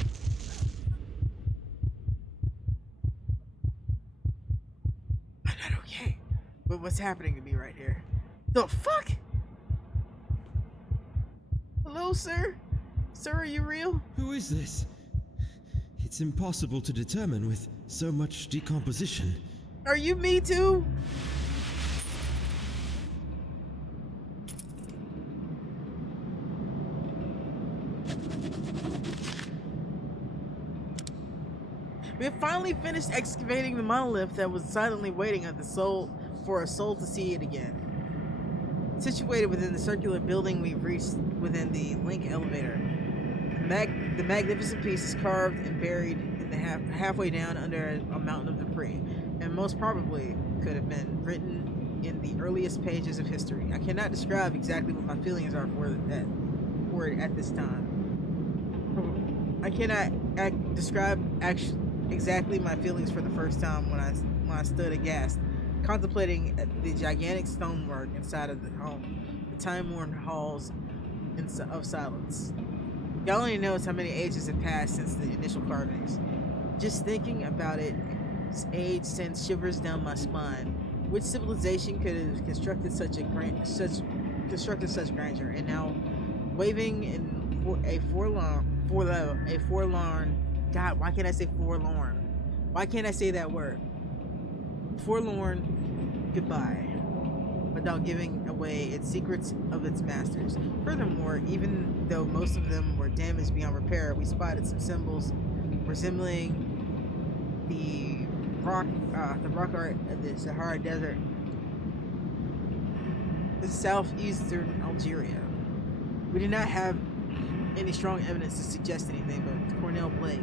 I'm not okay. But what's happening to me right here? The fuck? Hello, sir? Sir, are you real? Who is this? It's impossible to determine with so much decomposition. Are you me too? We have finally finished excavating the monolith that was silently waiting at the soul for a soul to see it again. Situated within the circular building, we've reached within the link elevator. The magnificent piece is carved and buried in the halfway down under a mountain of debris, and most probably could have been written in the earliest pages of history. I cannot describe exactly what my feelings are for it at this time. I cannot describe exactly my feelings for the first time when I stood aghast, contemplating the gigantic stonework inside of the home, the time-worn halls of silence. God only knows how many ages have passed since the initial carvings. Just thinking about its age sends shivers down my spine. Which civilization could have constructed such grandeur? And now, waving in a forlorn. God, why can't I say forlorn? Why can't I say that word? Forlorn goodbye, without giving away its secrets of its masters. Furthermore, even though most of them were damaged beyond repair, we spotted some symbols resembling the rock art of the Sahara Desert, the southeastern Algeria. We did not have any strong evidence to suggest anything, but Cornell Blake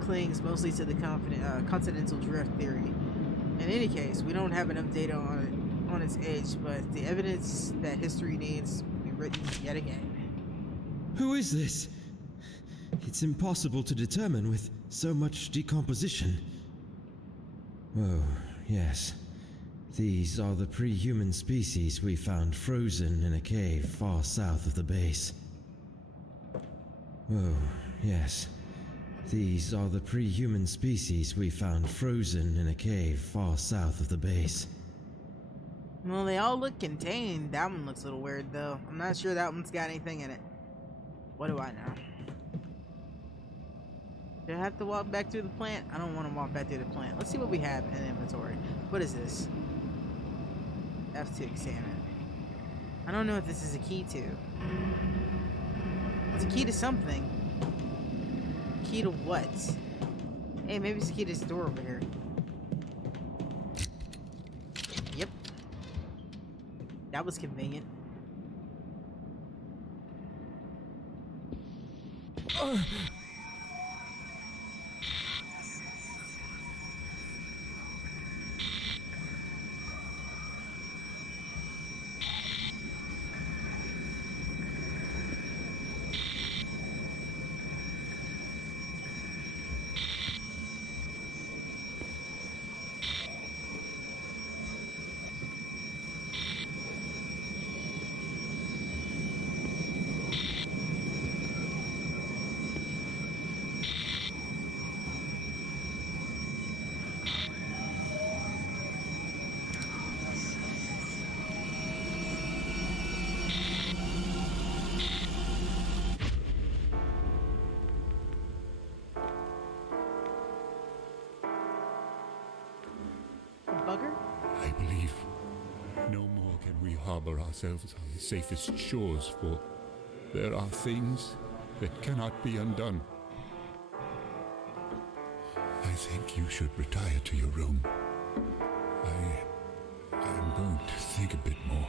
clings mostly to the continental drift theory. In any case, we don't have enough data on its age, but the evidence that history needs to be written yet again. Who is this? It's impossible to determine with so much decomposition. Oh, yes. These are the pre-human species we found frozen in a cave far south of the base. Oh, yes. These are the pre-human species we found frozen in a cave far south of the base. Well, they all look contained. That one looks a little weird, though. I'm not sure that one's got anything in it. What do I know? Do I have to walk back through the plant? I don't want to walk back through the plant. Let's see what we have in inventory. What is this? F to examine. I don't know what this is a key to. It's a key to something. Key to what? Hey, maybe it's a key to this door over here. Yep. That was convenient. Bugger? I believe no more can we harbor ourselves on the safest shores, for there are things that cannot be undone. I think you should retire to your room. I'm going to think a bit more.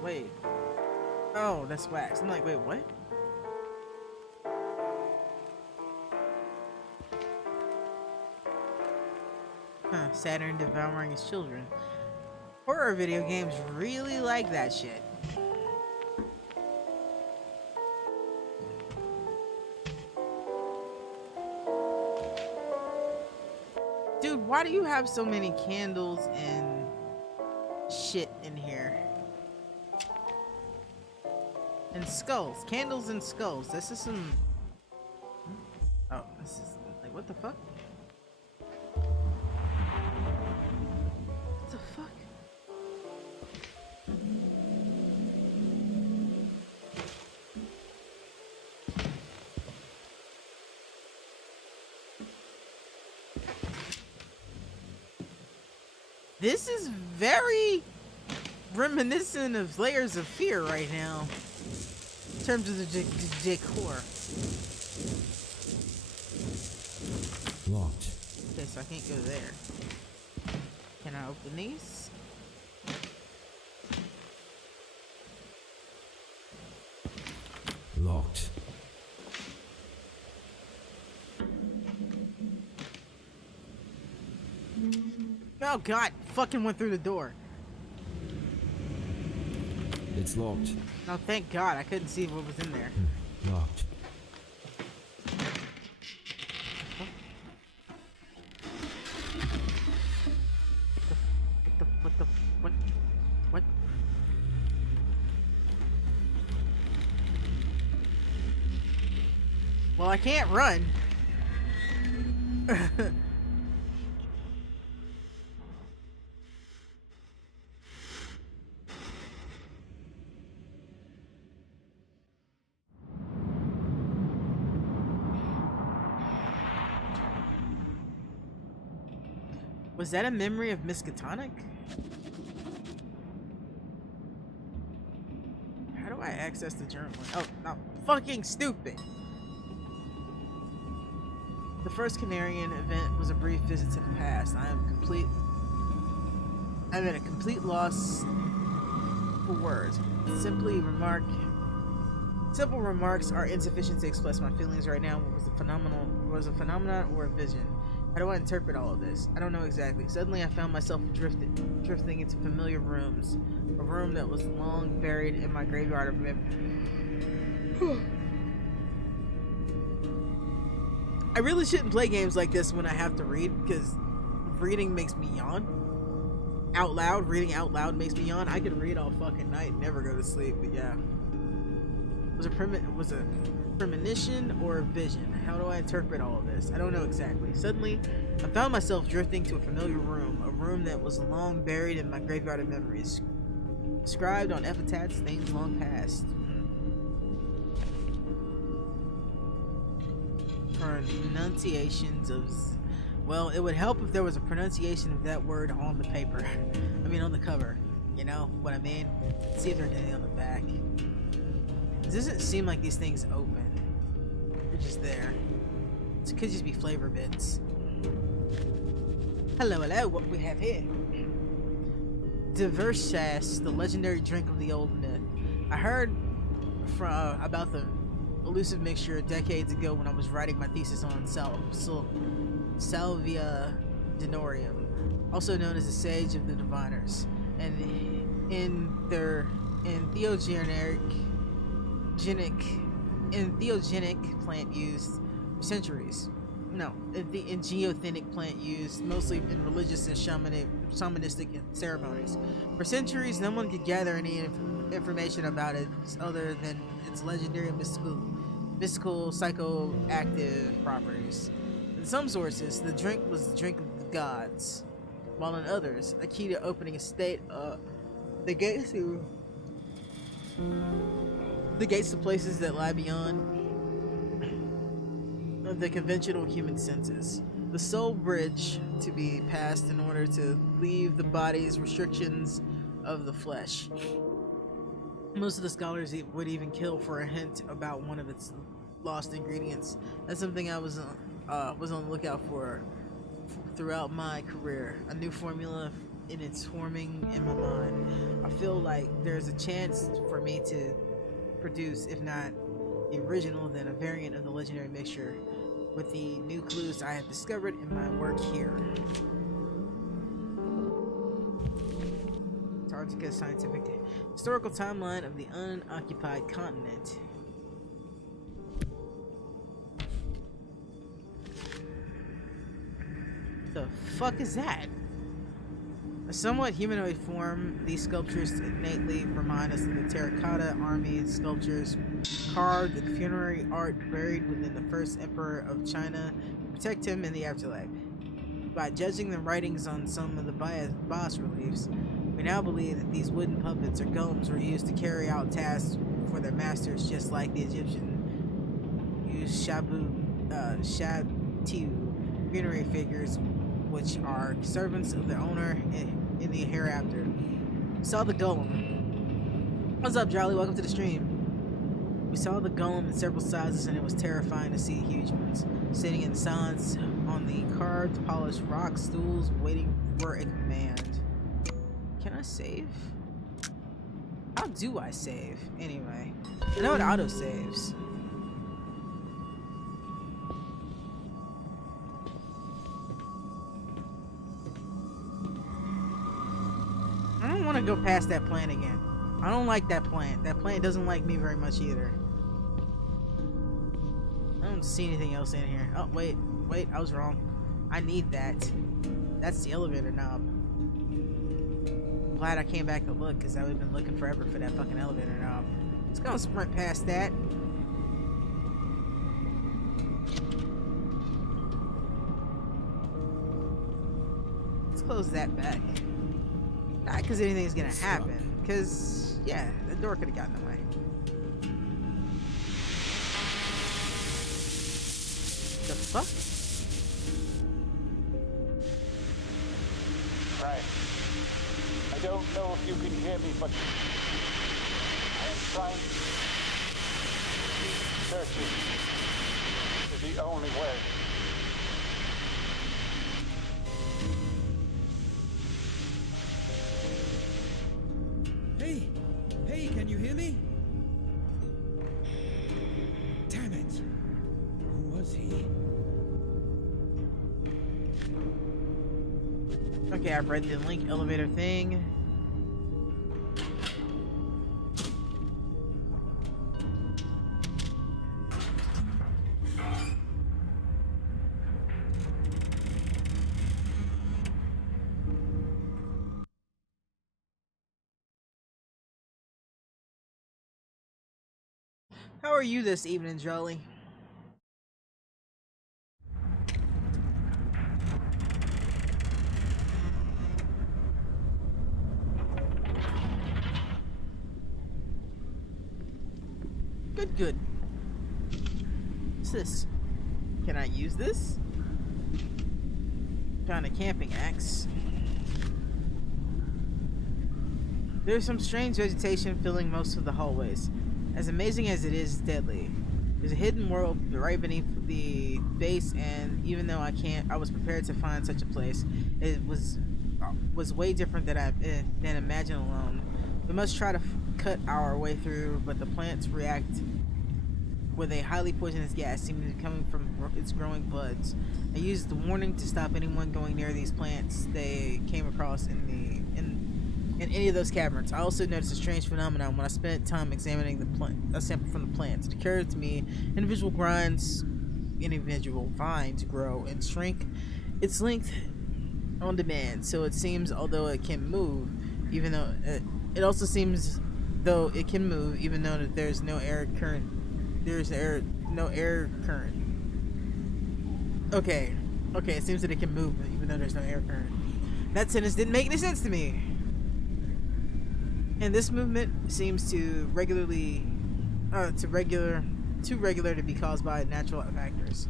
Wait. Oh, that's wax. I'm like, wait, what? Saturn devouring his children. Horror video games really like that shit. Dude, why do you have so many candles and shit in here? And skulls. Candles and skulls. This is some... Oh, this is... Like, what the fuck? What the fuck? This is very reminiscent of Layers of Fear right now. In terms of the decor. Locked. Okay, so I can't go there. Can I open these? Locked. Oh god, fucking went through the door. It's locked. Oh, thank god, I couldn't see what was in there. Locked. What? Well, I can't run. Was that a memory of Miskatonic? How do I access the journal? Oh, no. Fucking stupid! The first Conarium event was a brief visit to the past. I'm at a complete loss for words. Simple remarks are insufficient to express my feelings right now. Was a phenomenon or a vision? How do I interpret all of this? I don't know exactly. Suddenly I found myself drifting into familiar rooms. A room that was long buried in my graveyard of memory. I really shouldn't play games like this when I have to read, because reading makes me yawn. Reading out loud makes me yawn. I could read all fucking night and never go to sleep, but yeah. Was a premonition or a vision? How do I interpret all of this? I don't know exactly. Suddenly, I found myself drifting to a familiar room, a room that was long buried in my graveyard of memories, inscribed on epitaphs, things long past. Pronunciations of... Well, it would help if there was a pronunciation of that word on the paper. I mean, on the cover. You know what I mean? Let's see if there's anything on the back. It doesn't seem like these things open. They're just there. It could just be flavor bits. Hello, what we have here? Diversas, the legendary drink of the old myth. I heard about the elusive mixture decades ago when I was writing my thesis on Salvia Denorium, also known as the Sage of the Diviners, and in theogenic plant used for centuries. No, in geothenic plant used mostly in religious and shamanistic ceremonies. For centuries, no one could gather any information about it other than its legendary mystical psychoactive properties. In some sources, the drink was the drink of the gods, while in others, a key to opening a state the gates to places that lie beyond the conventional human senses. The soul bridge to be passed in order to leave the body's restrictions of the flesh. Most of the scholars would even kill for a hint about one of its lost ingredients. That's something I was on the lookout for throughout my career. A new formula in its forming in my mind. I feel like there's a chance for me to produce, if not the original, then a variant of the legendary mixture with the new clues I have discovered in my work here. Antarctica's scientific historical timeline of the unoccupied continent. The fuck is that? A somewhat humanoid form, these sculptures innately remind us of the terracotta army sculptures carved in funerary art buried within the first emperor of China to protect him in the afterlife. By judging the writings on some of the bas reliefs, we now believe that these wooden puppets or golems were used to carry out tasks for their masters, just like the Egyptian used Shabtu funerary figures, which are servants of their owner in the hereafter. Saw the golem. What's up, Charlie? Welcome to the stream. We saw the golem in several sizes, and it was terrifying to see huge ones sitting in silence on the carved, polished rock stools, waiting for a command. Can I save? How do I save? Anyway, I know it auto saves. I don't want to go past that plant again. I don't like that plant. That plant doesn't like me very much either. I don't see anything else in here. Oh, wait, I was wrong. I need that. That's the elevator knob. I'm glad I came back to look, because I would have been looking forever for that fucking elevator knob. Let's go sprint past that. Let's close that back. Not because anything's gonna happen, because, yeah, the door could have gotten away. The fuck? Right. I don't know if you can hear me, but I am trying. Searching is the only way. Hey, can you hear me? Damn it! Who was he? Okay, I've read the link elevator thing. How are you this evening, Jolly? Good. What's this? Can I use this? Found a camping axe. There's some strange vegetation filling most of the hallways. As amazing as it is deadly, there's a hidden world right beneath the base, and even though I was prepared to find such a place, it was way different than imagined alone. We must try to cut our way through, but the plants react with a highly poisonous gas seeming to be coming from its growing buds. I used the warning to stop anyone going near these plants they came across in any of those caverns. I also noticed a strange phenomenon when I spent time examining a sample from the plants. It occurred to me individual vines grow and shrink its length on demand. So it seems, although it can move, even though it also seems though it can move, even though that there's no air current. No air current. Okay. It seems that it can move, even though there's no air current. That sentence didn't make any sense to me. And this movement seems too regular to be caused by natural factors.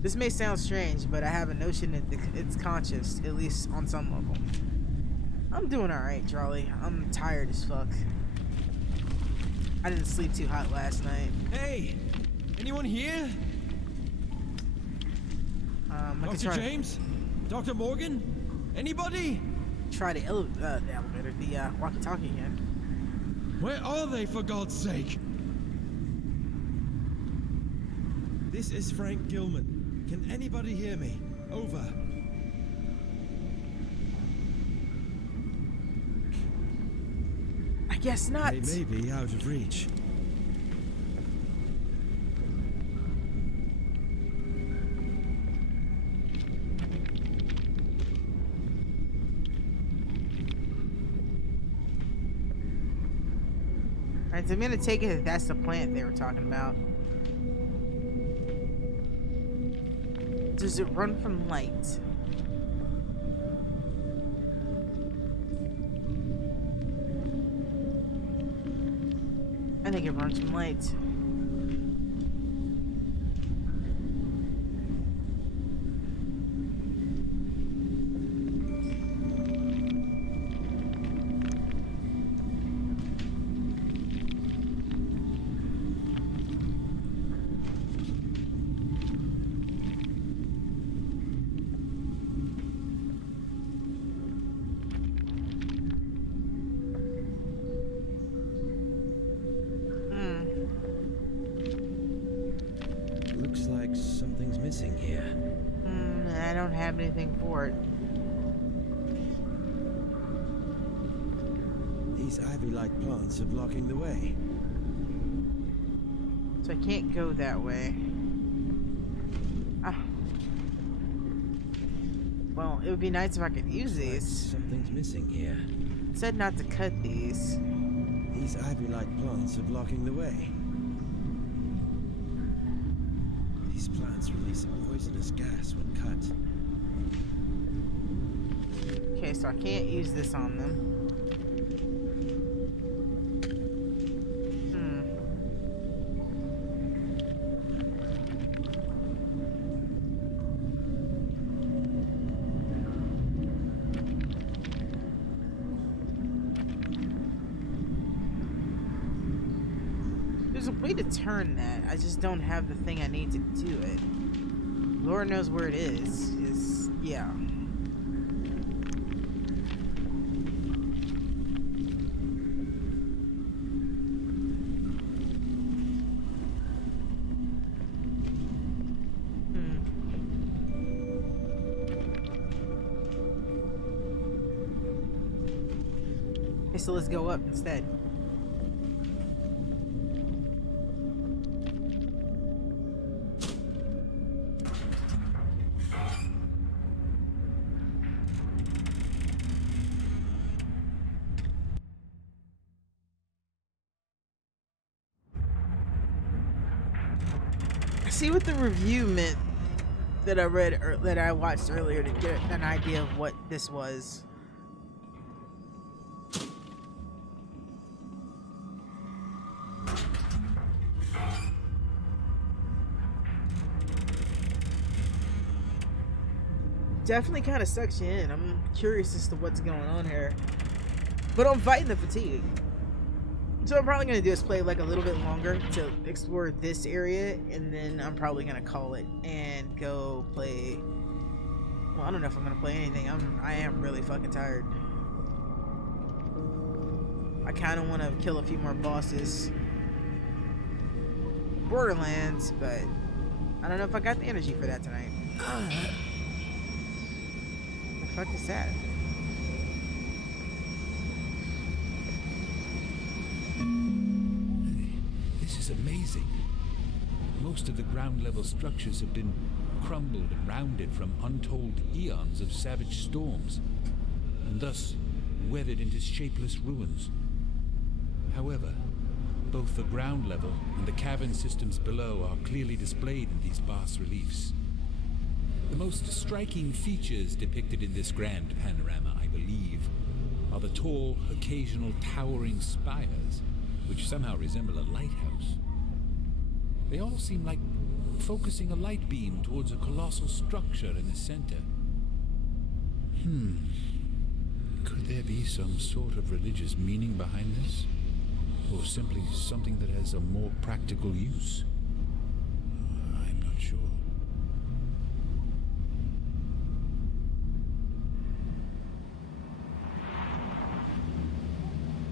This may sound strange, but I have a notion that it's conscious, at least on some level. I'm doing alright, Charlie. I'm tired as fuck. I didn't sleep too hot last night. Hey! Anyone here? Dr. James? Dr. Morgan? Anybody? Try the elevator, the walkie-talkie again. Where are they, for God's sake? This is Frank Gilman. Can anybody hear me? Over. guess not. They may be out of reach. Alright, so I'm gonna take it that that's the plant they were talking about. Does it run from light? I think it runs from light. Looks like something's missing here. I don't have anything for it. These ivy-like plants are blocking the way. So I can't go that way. Ah. Well, it would be nice if I could use Looks like these. something's missing here. It said not to cut these. These ivy-like plants are blocking the way. These plants release a poisonous gas when cut. Okay, so I can't use this on them. There's a way to turn that. I just don't have the thing I need to do it. Lord knows where it is. Yeah. Okay, so let's go up instead. See what the review meant that I read or that I watched earlier to get an idea of what this was. Definitely kind of sucks you in. I'm curious as to what's going on here, but I'm fighting the fatigue. So what I'm probably gonna do is play like a little bit longer to explore this area, and then I'm probably gonna call it and go play. Well, I don't know if I'm gonna play anything. I am really fucking tired. I kind of want to kill a few more bosses, Borderlands, but I don't know if I got the energy for that tonight. The fuck is that? This is amazing. Most of the ground level structures have been crumbled and rounded from untold eons of savage storms, and thus weathered into shapeless ruins. However, both the ground level and the cavern systems below are clearly displayed in these bas-reliefs. The most striking features depicted in this grand panorama, I believe, are the tall, occasional towering spires, which somehow resemble a lighthouse. They all seem like focusing a light beam towards a colossal structure in the center. Could there be some sort of religious meaning behind this? Or simply something that has a more practical use? I'm not sure.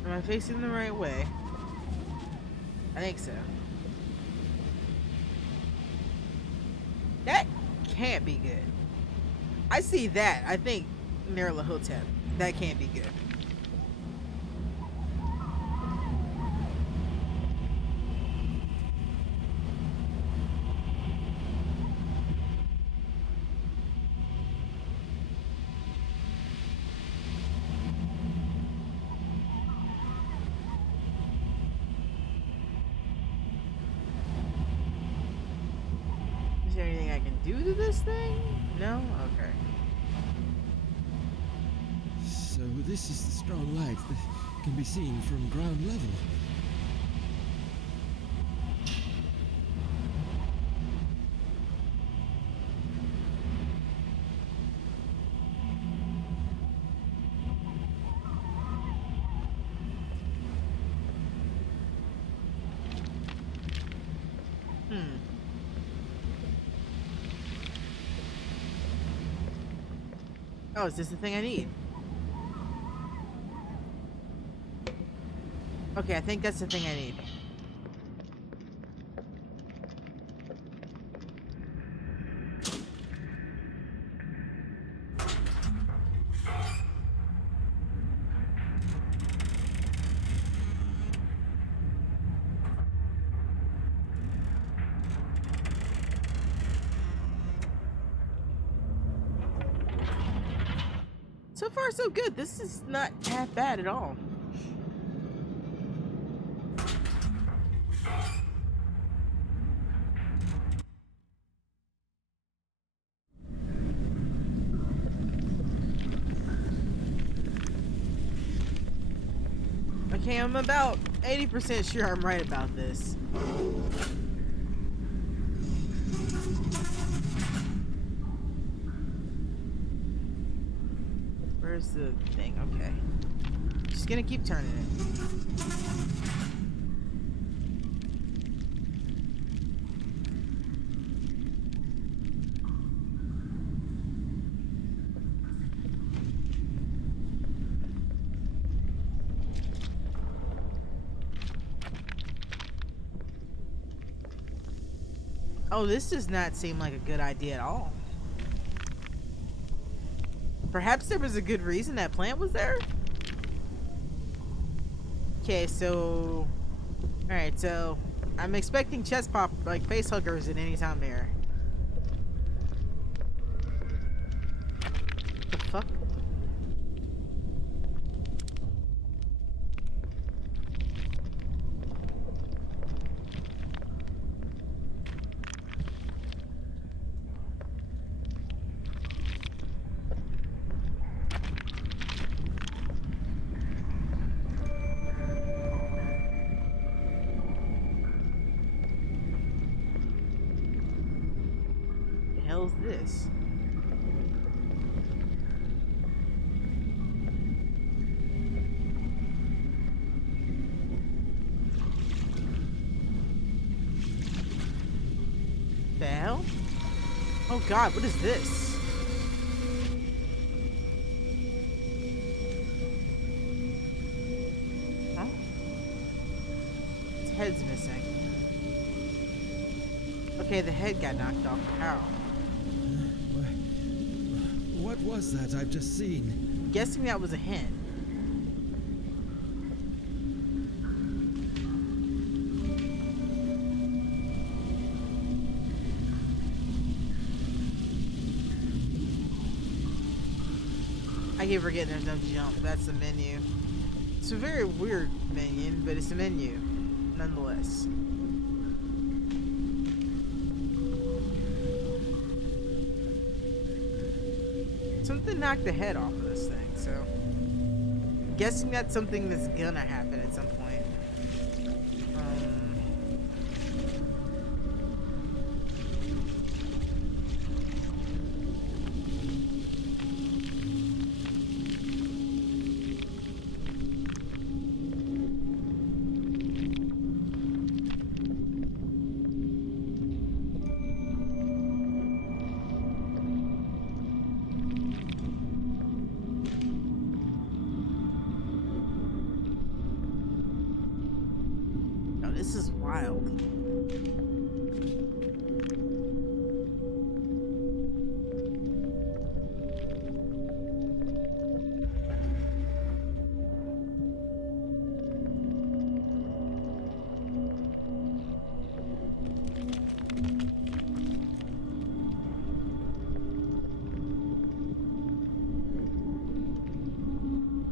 Am I facing the right way? I think so. That can't be good. I see that. I think Nerla Hotep. That can't be good. there anything I can do to this thing? No? Okay. So this is the strong light that can be seen from ground level. Oh, is this the thing I need? Okay, I think that's the thing I need. So far, so good. This is not half bad at all. Okay, I'm about 80% sure I'm right about this. Where's the thing? Okay. Just gonna keep turning it. Oh, this does not seem like a good idea at all. Perhaps there was a good reason that plant was there? Okay, so... Alright, so... I'm expecting chest pop, like, face huggers at any time there. The fuck? The hell's this? The hell? Oh god, what is this? Huh? Its head's missing. Okay, the head got knocked off. How? What was that I've just seen? I'm guessing that was a hen. I keep forgetting there's no jump. That's the menu. It's a very weird minion, but it's a menu, nonetheless. Something knocked the head off of this thing, so... I'm guessing that's something that's gonna happen at some point. Oh, this is wild.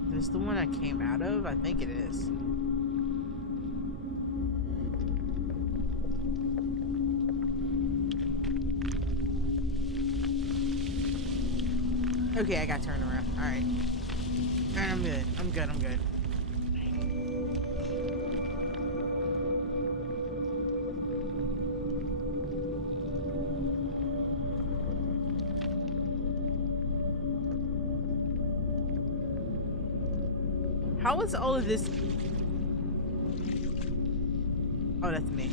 Is this the one I came out of? I think it is. Okay, I got turned around. Alright. Alright, I'm good. I'm good, I'm good. How is all of this? Oh, that's me.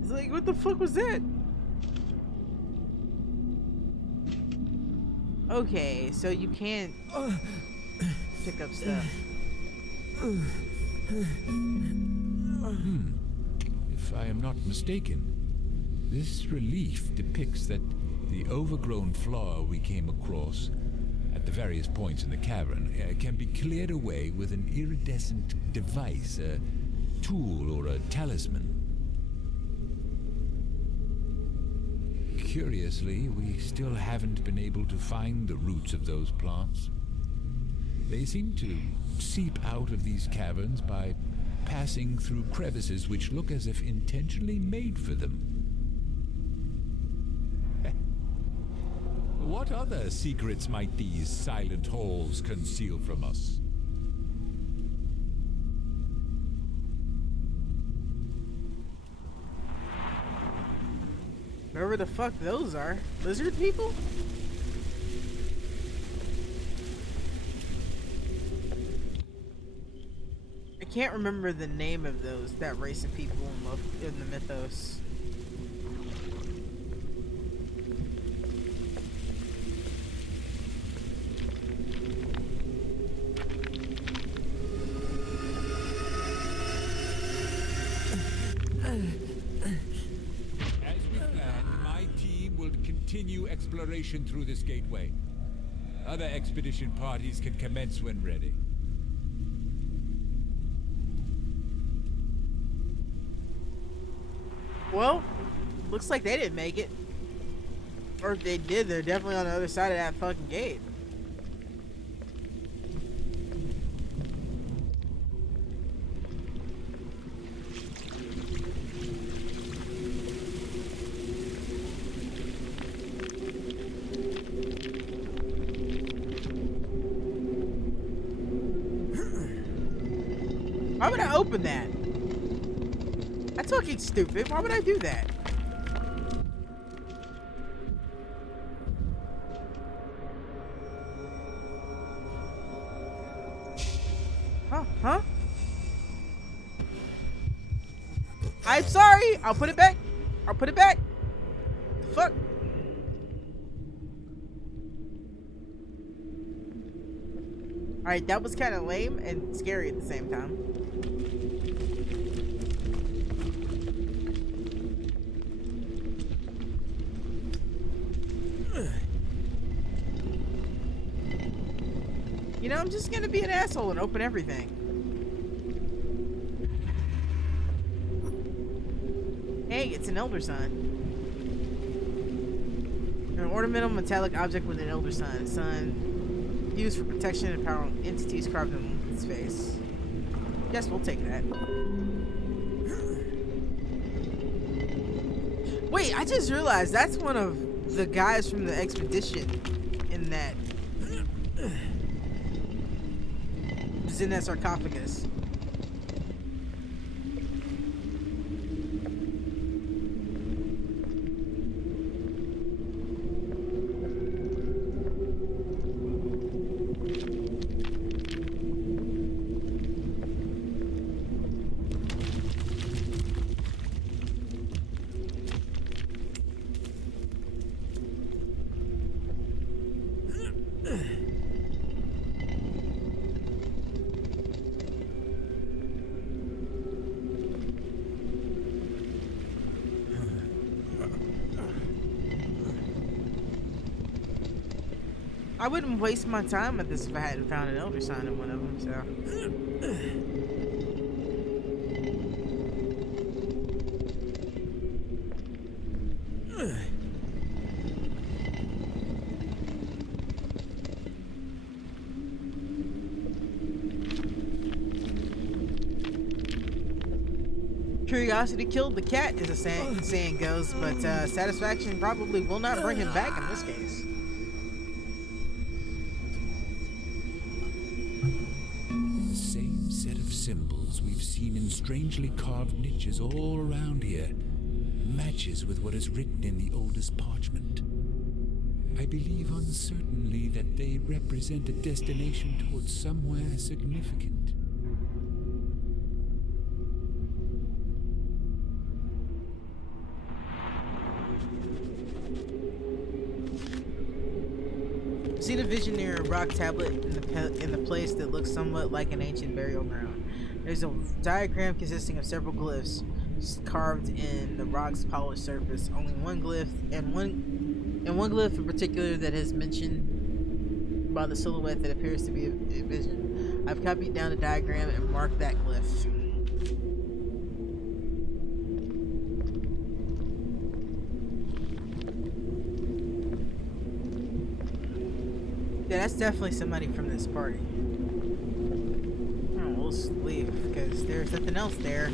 It's like, what the fuck was that? Okay, so you can't pick up stuff. If I am not mistaken, this relief depicts that the overgrown floor we came across at the various points in the cavern can be cleared away with an iridescent device, a tool or a talisman. Curiously, we still haven't been able to find the roots of those plants. They seem to seep out of these caverns by passing through crevices which look as if intentionally made for them. What other secrets might these silent halls conceal from us? Whoever the fuck those are. Lizard people? I can't remember the name of those, that race of people in the mythos. Continue exploration through this gateway. Other expedition parties can commence when ready. Well, looks like they didn't make it. Or if they did, they're definitely on the other side of that fucking gate. Why would I open that? That's fucking stupid. Why would I do that? Huh? I'm sorry. I'll put it back. I'll put it back. The fuck? Alright, that was kind of lame and scary at the same time. You know, I'm just gonna be an asshole and open everything. Hey, it's an elder sign. An ornamental metallic object with an elder sign. Sign used for protection and power on entities carved in its face. Yes, we'll take that. Wait, I just realized that's one of the guys from the expedition in that. Who's in that sarcophagus. I wouldn't waste my time with this if I hadn't found an elder sign in one of them, so. Curiosity killed the cat, as the saying goes, but satisfaction probably will not bring him back in this case. symbols we've seen in strangely carved niches all around here matches with what is written in the oldest parchment. I believe uncertainly that they represent a destination towards somewhere significant. See the vision near a rock tablet in the place that looks somewhat like an ancient burial ground. There's a diagram consisting of several glyphs carved in the rock's polished surface. Only one glyph and one glyph in particular that is mentioned by the silhouette that appears to be a vision. I've copied down the diagram and marked that glyph. Yeah, that's definitely somebody from this party. Oh, we'll just leave because there's nothing else there.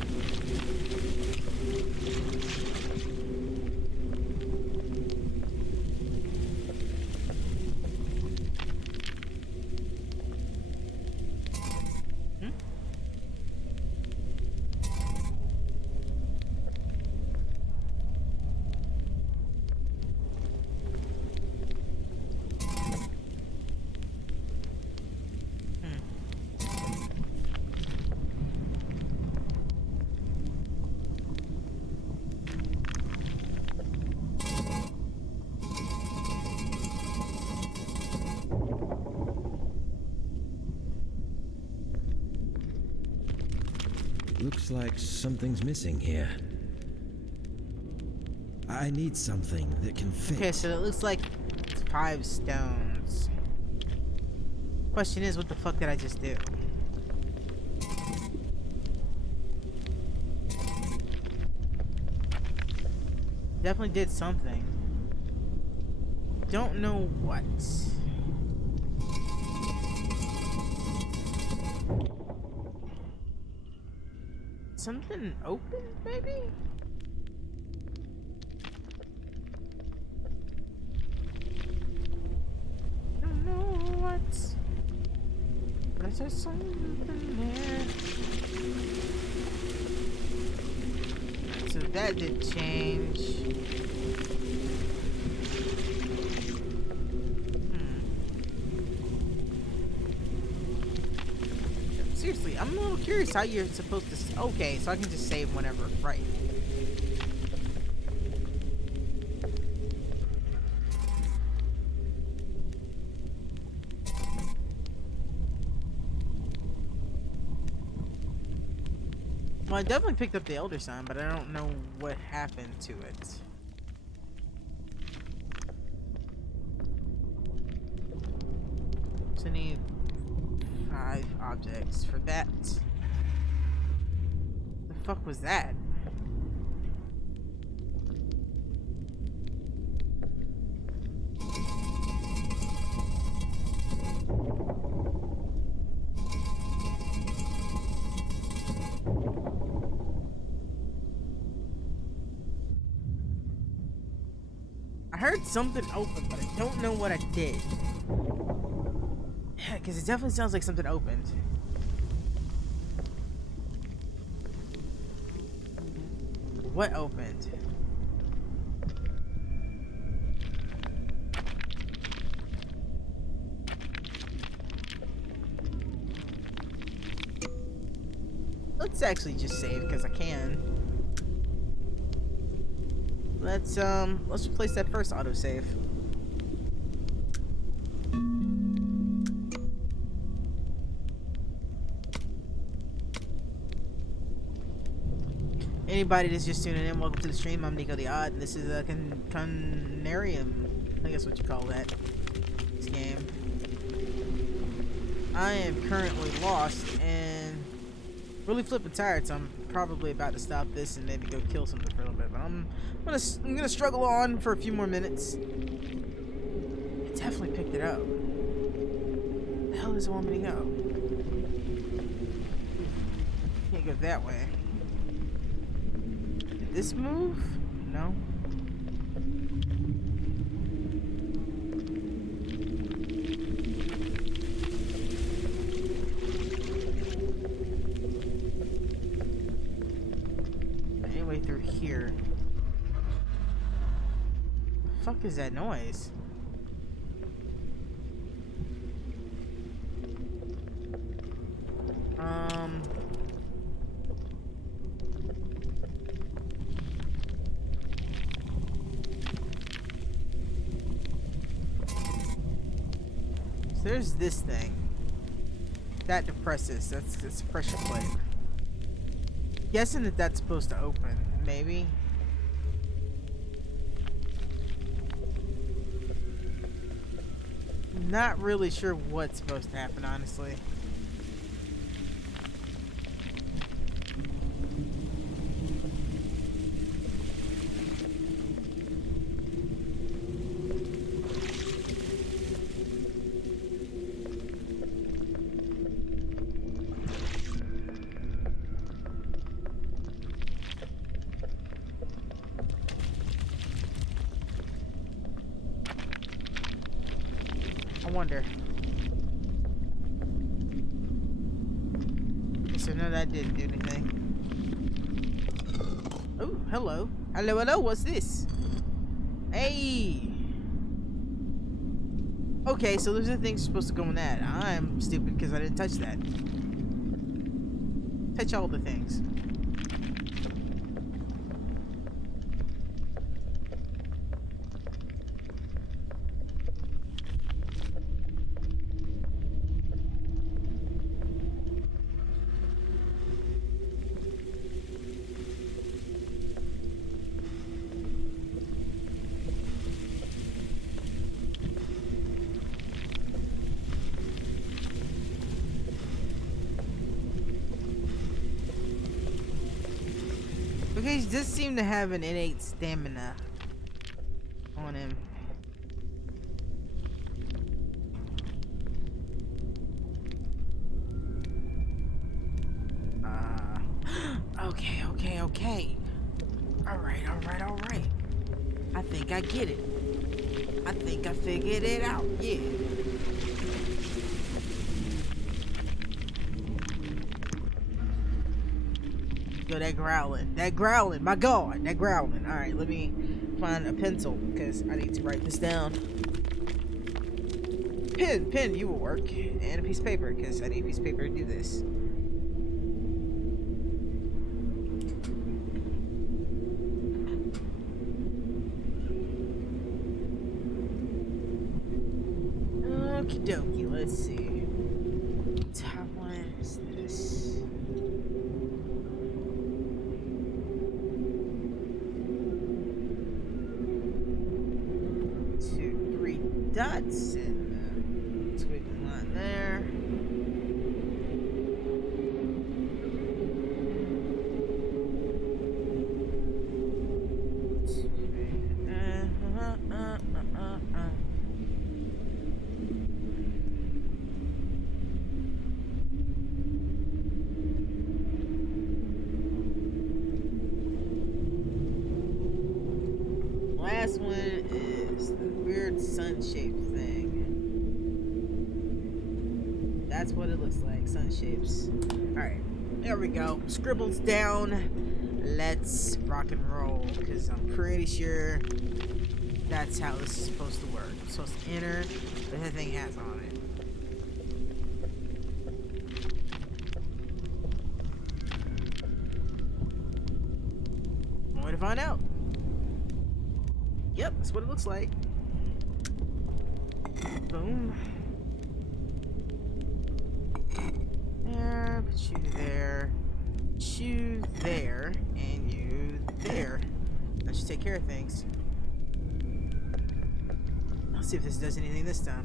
Looks like something's missing here. I need something that can fit. Okay, so it looks like 5 stones. Question is, what the fuck did I just do? Definitely did something. Don't know what. Something open, maybe? Don't know what. But there's something there. So that did change. Seriously, I'm a little curious how you're supposed to. Okay, so I can just save whenever, right? Well, I definitely picked up the Elder Sign, but I don't know what happened to it. So I need 5 objects for that. The fuck was that? I heard something open, but I don't know what I did. Yeah, because it definitely sounds like something opened. What opened? Let's actually just save because I can. Let's replace that first autosave. Anybody that's just tuning in, welcome to the stream. I'm Nico the Odd, and this is a Conarium. I think that's what you call that. This game. I am currently lost and really flipping tired, so I'm probably about to stop this and maybe go kill something for a little bit. But I'm gonna struggle on for a few more minutes. It definitely picked it up. Where the hell does it want me to go? Can't go that way. Did this move? No. fuck is that noise? So there's this thing. That depresses. That's a pressure plate. Guessing that that's supposed to open. Maybe. Not really sure what's supposed to happen, honestly. I wonder. So no, that didn't do anything. Oh, hello. Hello, hello, what's this? Hey! Okay, so those are the things supposed to go in that. I'm stupid because I didn't touch that. Touch all the things. Okay, he does seem to have an innate stamina on him. Okay. Alright. I think I get it. I think I figured it out, yeah. Yo, that growling, my god, that growling. Alright, let me find a pencil, because I need to write this down. Pen, you will work. And a piece of paper, because I need a piece of paper to do this. Okie dokie, let's see. Top one is this. Dots and squiggly line there. Last one is the weird sun-shaped thing. That's what it looks like, sun shapes. Alright, there we go. Scribbles down. Let's rock and roll, because I'm pretty sure that's how this is supposed to work. I'm supposed to enter what that thing has on it. One way to find out. Yep, that's what it looks like. Boom. There, put you there. You there, and you there. That should take care of things. Let's see if this does anything this time.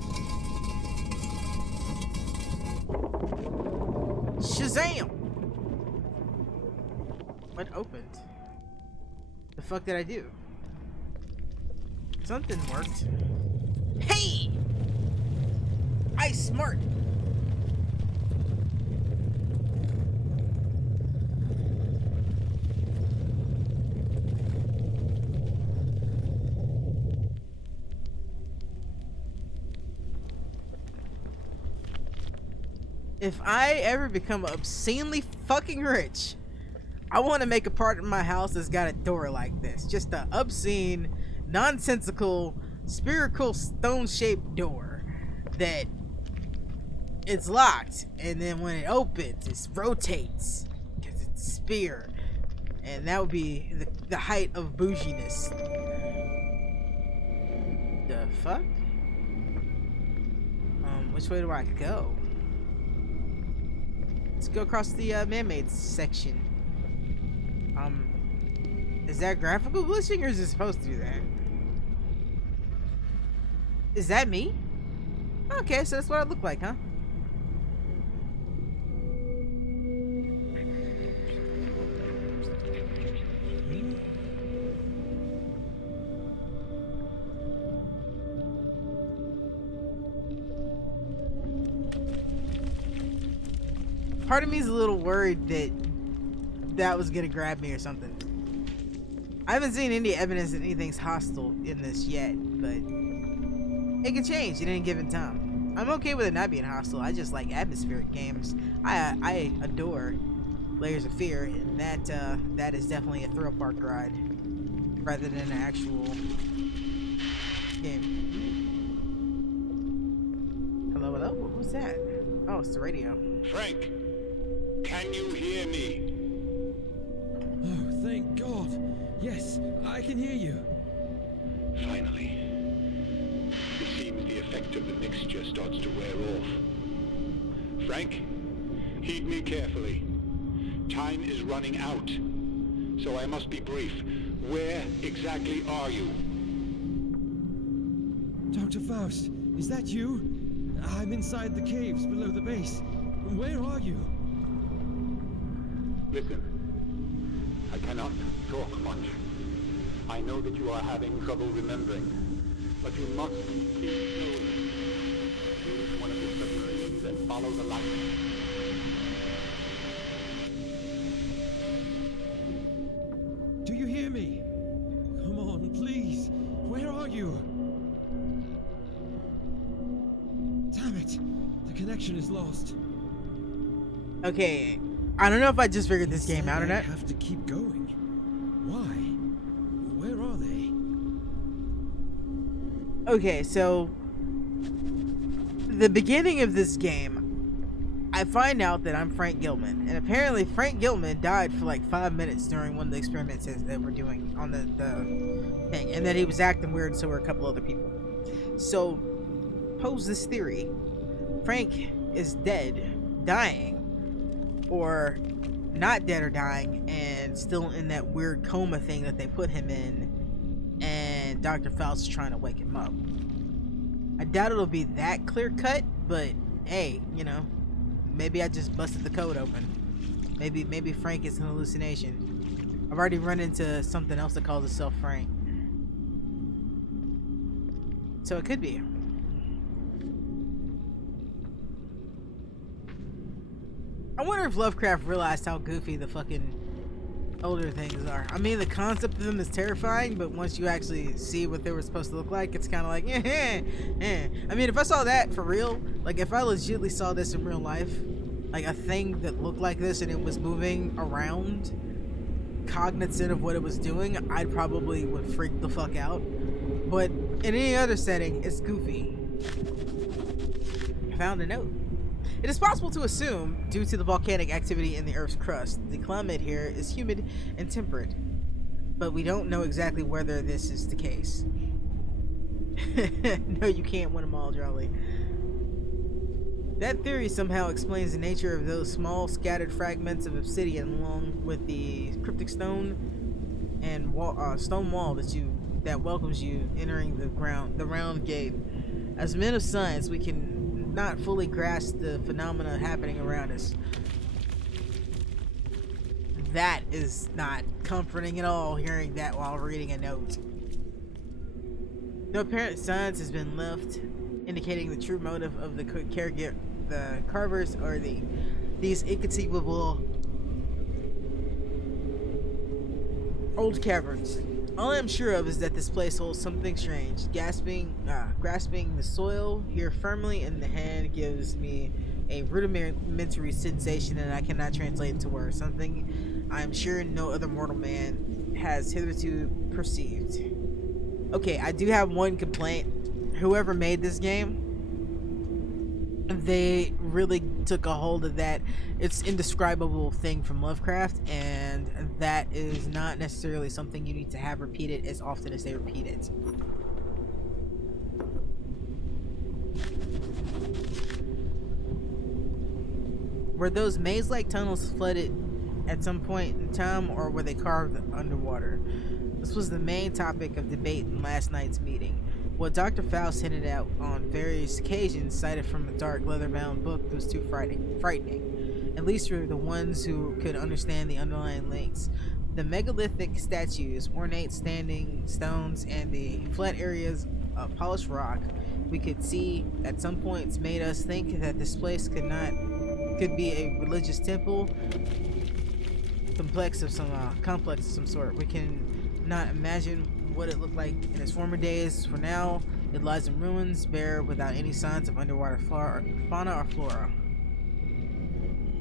Shazam! What opened? The fuck did I do? Something worked. Hey! I smart! If I ever become obscenely fucking rich, I want to make a part of my house that's got a door like this. Just a obscene, nonsensical, spherical, stone-shaped door that it's locked, and then when it opens, it rotates because it's a spear, and that would be the height of bouginess. The fuck? Which way do I go? Let's go across the man-made section. Is that graphical glitching, or is it supposed to do that? Is that me? Okay, so that's what I look like, huh? Part of me is a little worried that was gonna grab me or something. I haven't seen any evidence that anything's hostile in this yet, but it can change at any given time. I'm okay with it not being hostile. I just like atmospheric games. I adore Layers of Fear, and that is definitely a thrill park ride rather than an actual game. Hello, hello? What was that? Oh, it's the radio. Frank, can you hear me? Oh, thank God. Yes, I can hear you. Finally. It seems the effect of the mixture starts to wear off. Frank, heed me carefully. Time is running out, so I must be brief. Where exactly are you? Dr. Faust, is that you? I'm inside the caves below the base. Where are you? Listen, I cannot talk much. I know that you are having trouble remembering, but you must keep going. Use one of the submarines and follow the light. Do you hear me? Come on, please. Where are you? Damn it. The connection is lost. Okay, I don't know if I just figured this game out or not. I have to keep going. Why? Where are they? Okay, so the beginning of this game, I find out that I'm Frank Gilman, and apparently Frank Gilman died for like 5 minutes during one of the experiments that we're doing on the thing, and that he was acting weird, so were a couple other people. So, pose this theory: Frank is dead, dying, or not dead or dying, and still in that weird coma thing that they put him in, and Dr. Faust is trying to wake him up. I doubt it'll be that clear cut, but hey, you know, maybe I just busted the code open. Maybe Frank is an hallucination. I've already run into something else that calls itself Frank, so it could be. I wonder if Lovecraft realized how goofy the fucking older things are. I mean, the concept of them is terrifying, but once you actually see what they were supposed to look like, it's kind of like, I mean, if I saw that for real, like if I legitimately saw this in real life, like a thing that looked like this and it was moving around, cognizant of what it was doing, I probably would freak the fuck out. But in any other setting, it's goofy. I found a note. It is possible to assume, due to the volcanic activity in the Earth's crust, the climate here is humid and temperate, but we don't know exactly whether this is the case. No, you can't win them all, Jolly. That theory somehow explains the nature of those small scattered fragments of obsidian along with the cryptic stone and stone wall that welcomes you entering the round gate. As men of science, we can not fully grasp the phenomena happening around us. That is not comforting at all, hearing that while reading a note. No apparent signs has been left indicating the true motive of the carvers or these inconceivable old caverns. All I'm sure of is that this place holds something strange. Grasping the soil here firmly in the hand gives me a rudimentary sensation that I cannot translate into words. Something I'm sure no other mortal man has hitherto perceived. Okay, I do have one complaint. Whoever made this game, they really took a hold of that it's indescribable thing from Lovecraft, and that is not necessarily something you need to have repeated as often as they repeat it. Were those maze-like tunnels flooded at some point in time, or were they carved underwater? This was the main topic of debate in last night's meeting. What Dr. Faust hinted at on various occasions, cited from a dark leather-bound book, was too frightening, at least for the ones who could understand the underlying links. The megalithic statues, ornate standing stones, and the flat areas of polished rock we could see at some points made us think that this place could be a religious temple, complex of some sort. We can not imagine what it looked like in its former days. For now, it lies in ruins, bare without any signs of underwater fauna or flora.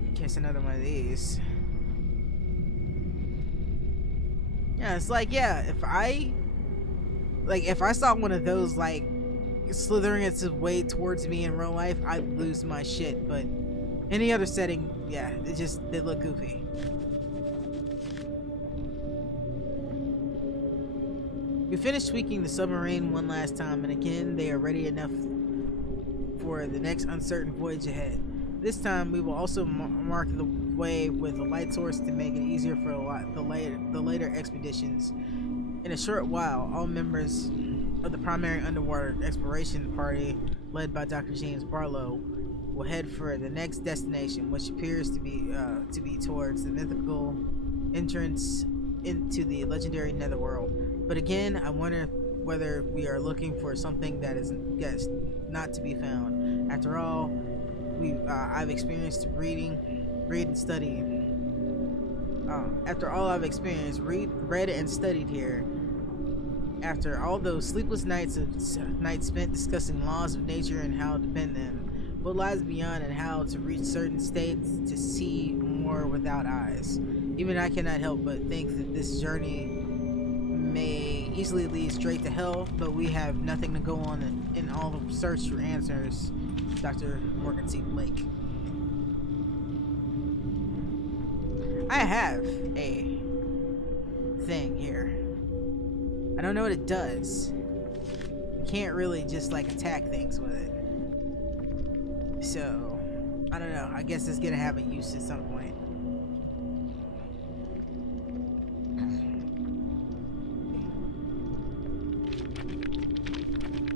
In case another one of these. Yeah, it's like, yeah, if I saw one of those like slithering its way towards me in real life, I'd lose my shit. But any other setting, yeah, they look goofy. We finished tweaking the submarine one last time, and again they are ready enough for the next uncertain voyage ahead. This time we will also mark the way with a light source to make it easier for the later expeditions. In a short while, all members of the primary underwater exploration party, led by Dr. James Barlow, will head for the next destination, which appears to be towards the mythical entrance into the legendary netherworld. But again, I wonder whether we are looking for something that is not to be found. After all, I've experienced read and study. After all I've experienced, read and studied here. After all those sleepless nights spent discussing laws of nature and how to bend them, what lies beyond, and how to reach certain states to see more without eyes. Even I cannot help but think that this journey may easily lead straight to hell, but we have nothing to go on in all the search for answers. Dr. Morgan C. Blake. I have a thing here. I don't know what it does. You can't really just like attack things with it. So, I don't know. I guess it's gonna have a use at some point.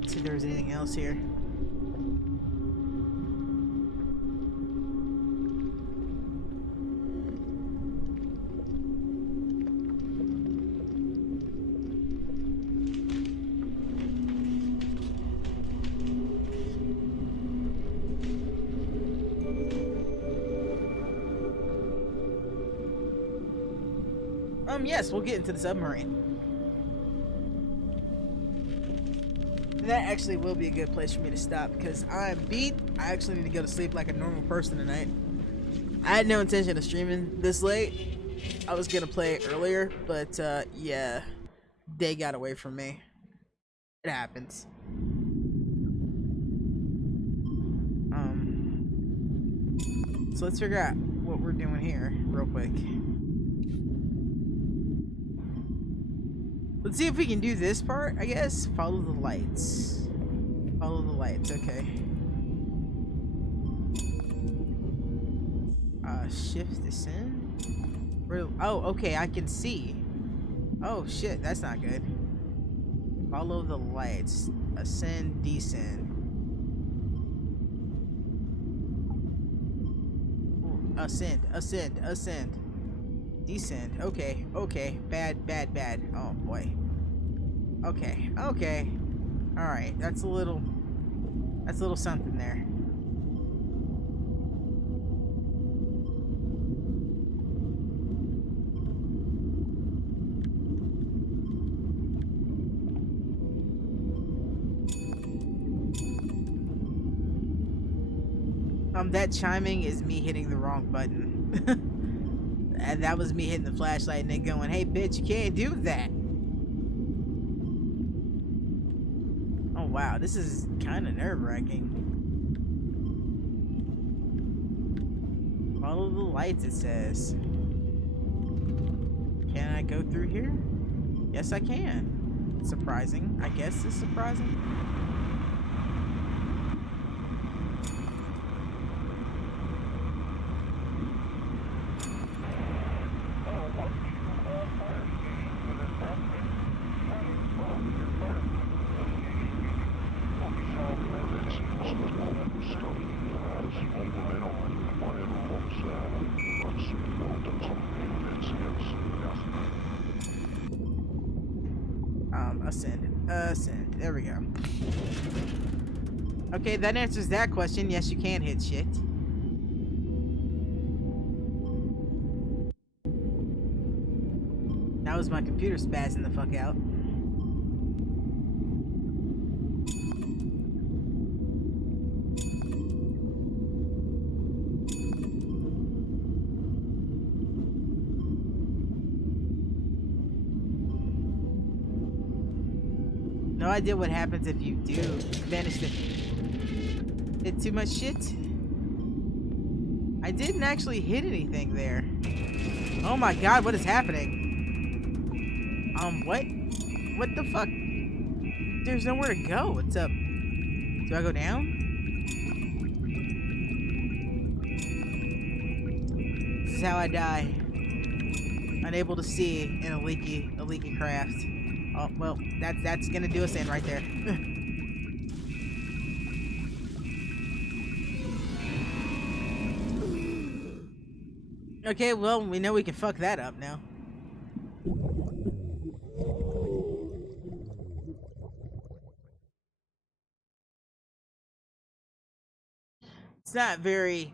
See if there's anything else here. Yes, we'll get into the submarine. That actually will be a good place for me to stop because I'm beat. I actually need to go to sleep like a normal person tonight. I had no intention of streaming this late. I was gonna play it earlier, but yeah, they got away from me. It happens. So let's figure out what we're doing here real quick. Let's see if we can do this part, I guess. Follow the lights. Follow the lights, okay. Shift descend? Oh, okay, I can see. Oh shit, that's not good. Follow the lights. Ascend, descend. Ooh, ascend. Descend. Okay. Bad. Oh boy. Okay. Alright, that's a little something there. That chiming is me hitting the wrong button. And that was me hitting the flashlight and then going, hey bitch, you can't do that. wow, this is kind of nerve-wracking. Follow the lights, it says. Can I go through here? Yes, I can. Surprising. I guess it's surprising. Ascend. There we go. Okay, that answers that question. Yes, you can hit shit. That was my computer spazzing the fuck out. No idea what happens if you do manage to hit too much shit. I didn't actually hit anything there. Oh my god, what is happening? What? What the fuck? There's nowhere to go. What's up? Do I go down? This is how I die. Unable to see in a leaky craft. Oh, well, that's gonna do us in right there. Okay, well, we know we can fuck that up now. It's not very,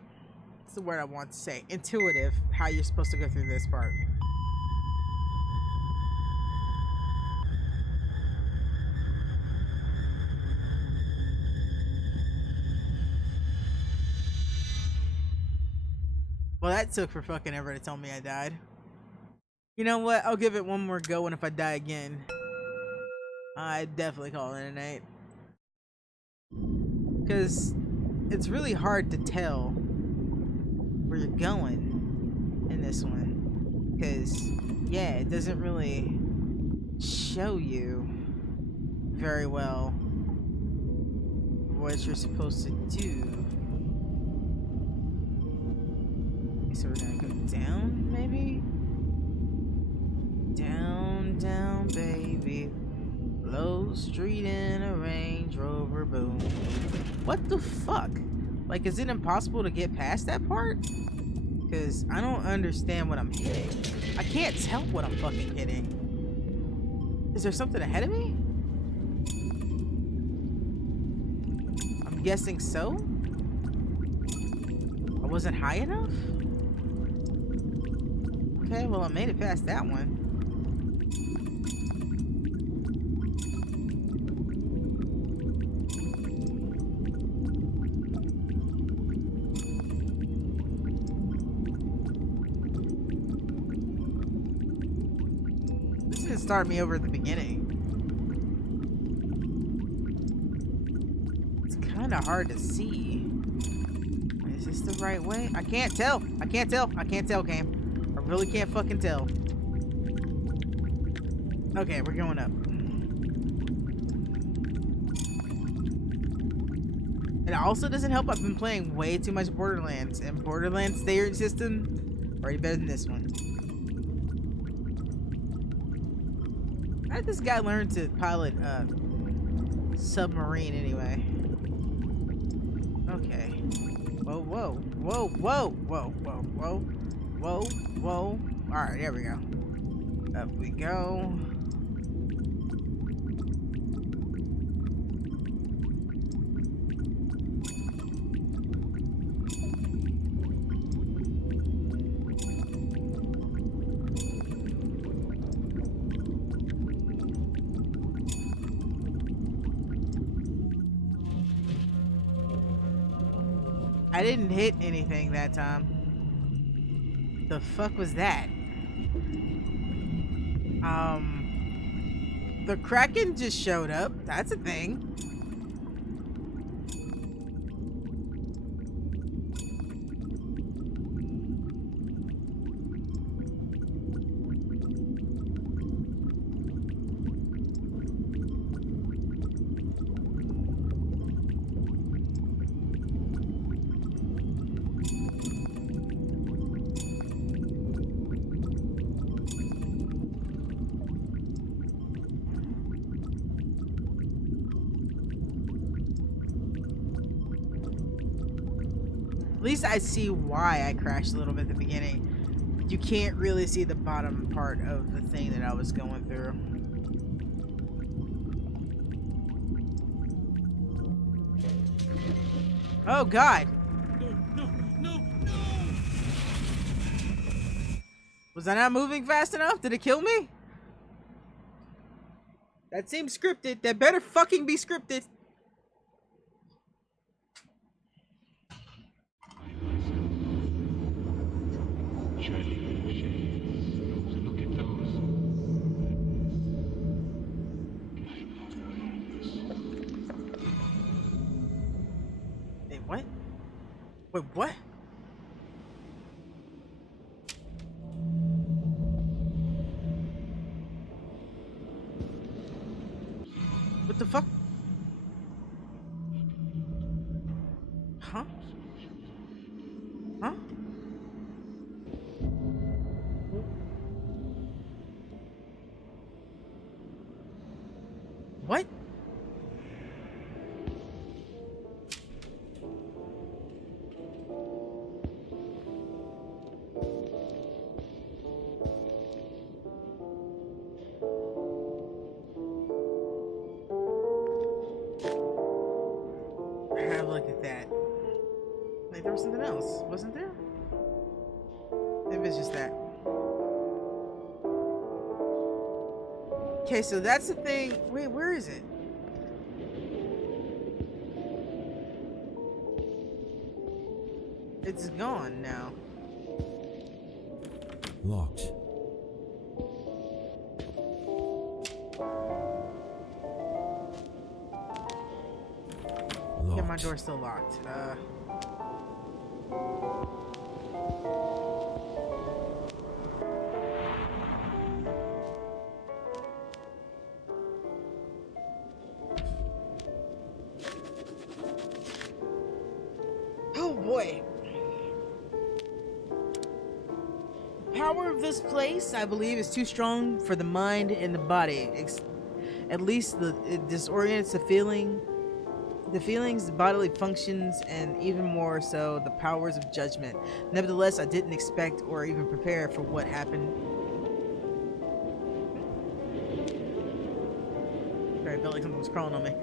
what's the word I want to say, intuitive how you're supposed to go through this part. Well, that took for fucking ever to tell me I died. You know what? I'll give it one more go, and if I die again, I'd definitely call it a night. Because it's really hard to tell where you're going in this one. Because, yeah, it doesn't really show you very well what you're supposed to do. So we're gonna go down, maybe? Down, down, baby. Low street in a Range Rover, boom. What the fuck? Like, is it impossible to get past that part? Because I don't understand what I'm hitting. I can't tell what I'm fucking hitting. Is there something ahead of me? I'm guessing so? I wasn't high enough? Okay, well, I made it past that one. This didn't start me over at the beginning. It's kind of hard to see. Is this the right way? I can't tell. I can't tell. I can't tell, game. I really can't fucking tell. Okay, we're going up. It also doesn't help I've been playing way too much Borderlands, and Borderlands steering system already better than this one. How did this guy learn to pilot a submarine anyway? Okay. Whoa, whoa, whoa, whoa, whoa, whoa, whoa. Whoa, whoa. Alright, there we go. Up we go. I didn't hit anything that time. The fuck was that? The Kraken just showed up. That's a thing. least I see why I crashed a little bit at the beginning. You can't really see the bottom part of the thing that I was going through. Oh God! No! Was I not moving fast enough? Did it kill me? That seems scripted. That better fucking be scripted. Look at those. Wait, what? Wait, what? What the fuck? Huh? Huh? What? Have a look at that. Like there was something else, wasn't there? Maybe it's just that. Okay, so that's the thing. Wait, where is it? It's gone now. Locked. Yeah, my door's still locked. Oh boy. The power of this place, I believe, is too strong for the mind and the body. At least it disorients the feelings, the bodily functions, and even more so, the powers of judgment. Nevertheless, I didn't expect or even prepare for what happened. Sorry, I felt like something was crawling on me.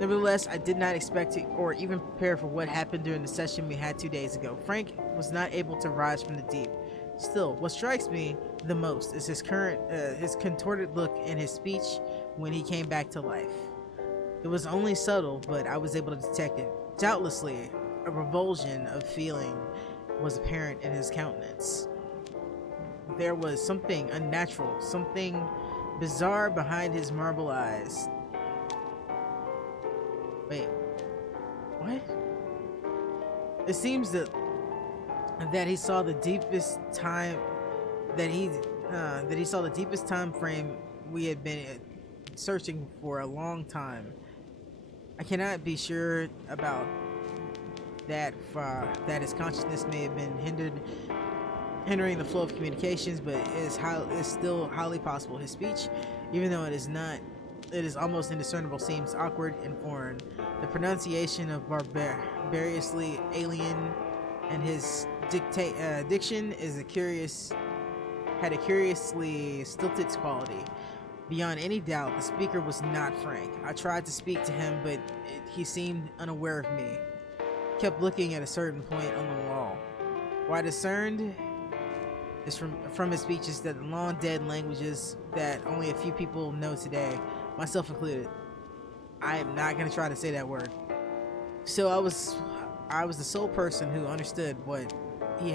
Nevertheless, I did not expect to or even prepare for what happened during the session we had 2 days ago. Frank was not able to rise from the deep. Still, what strikes me the most is his contorted look and his speech when he came back to life. It was only subtle, but I was able to detect it. Doubtlessly, a revulsion of feeling was apparent in his countenance. There was something unnatural, something bizarre behind his marble eyes. Wait, what? It seems that he saw the deepest time time frame we had been searching for a long time. I cannot be sure about that his consciousness may have been hindering the flow of communications, but it is still highly possible. His speech, even though it is almost indiscernible, seems awkward and foreign. The pronunciation of barbarously alien, and his diction had a curiously stilted quality. Beyond any doubt, the speaker was not Frank. I tried to speak to him, but he seemed unaware of me. Kept looking at a certain point on the wall. What I discerned is from his speeches that the long dead languages that only a few people know today, myself included. I am not gonna try to say that word. So I was the sole person who understood what he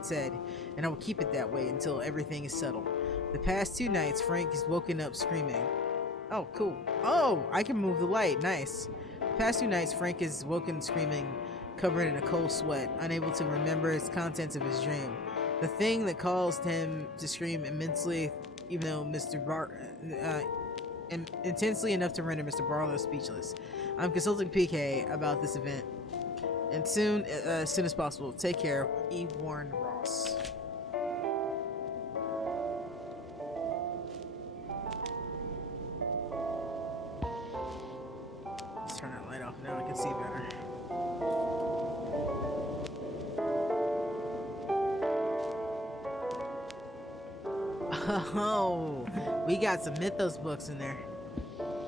said, and I will keep it that way until everything is settled. The past 2 nights, Frank has woken up screaming. Oh, cool. Oh, I can move the light. Nice. The past 2 nights, Frank has woken screaming, covered in a cold sweat, unable to remember its contents of his dream. The thing that caused him to scream immensely, even though intensely enough to render Mr. Barlow speechless. I'm consulting PK about this event, and as soon as possible. Take care, E. Warren Ross. Let's turn that light off now. I can see better. Oh, we got some Mythos books in there.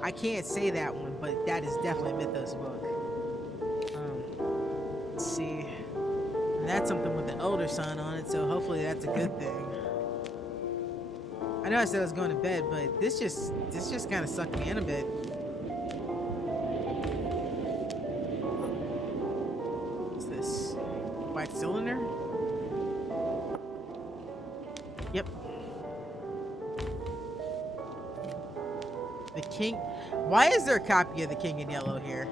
I can't say that one, but that is definitely a Mythos book. Let's see. And that's something with the elder sign on it, so hopefully that's a good thing. I know I said I was going to bed, but this just kind of sucked me in a bit. What's this? White cylinder? Yep. The King. Why is there a copy of the King in Yellow here?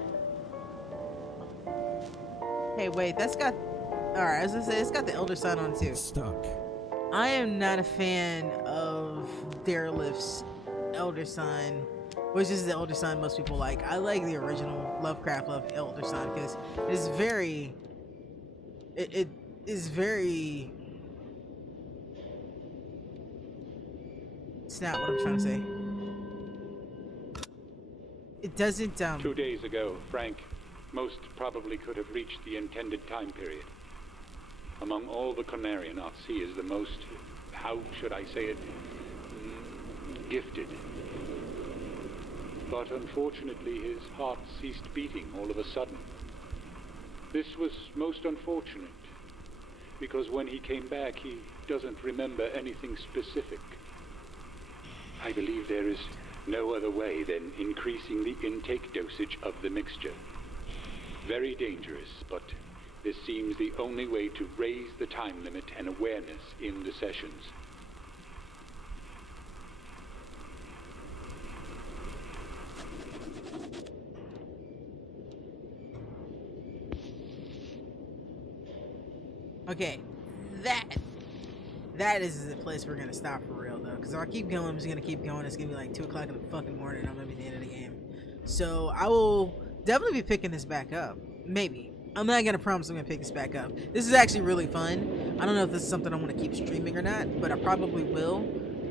Hey, wait, that's got. Alright, I was gonna say, it's got the Elder sign on too. Stuck. I am not a fan of Derelift's Elder sign, which is the Elder sign most people like. I like the original Lovecraft Elder sign because it is very. It is very. It's not what I'm trying to say. It doesn't. 2 days ago, Frank most probably could have reached the intended time period. Among all the Conarian, he is the most, how should I say it, gifted. But unfortunately, his heart ceased beating all of a sudden. This was most unfortunate, because when he came back, he doesn't remember anything specific. I believe there is no other way than increasing the intake dosage of the mixture. Very dangerous, but this seems the only way to raise the time limit and awareness in the sessions. Okay, that is the place we're gonna stop for real though, because if I keep going, I'm just gonna keep going. It's gonna be like 2 o'clock in the fucking morning, and I'm gonna be at the end of the game. So I will definitely be picking this back up. Maybe. I'm not gonna promise I'm gonna pick this back up. This is actually really fun. I don't know if this is something I want to keep streaming or not, but I probably will,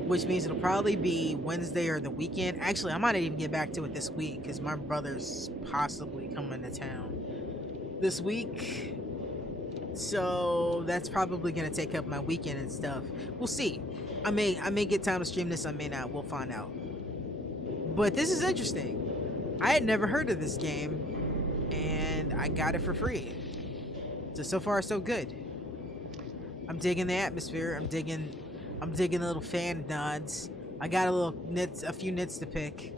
which means it'll probably be Wednesday or the weekend. Actually, I might not even get back to it this week because my brother's possibly coming to town this week. So that's probably gonna take up my weekend and stuff. We'll see. I may get time to stream this, I may not. We'll find out. But this is interesting. I had never heard of this game, and I got it for free. So far so good. I'm digging the atmosphere. I'm digging the little fan nods. I got a few nits to pick,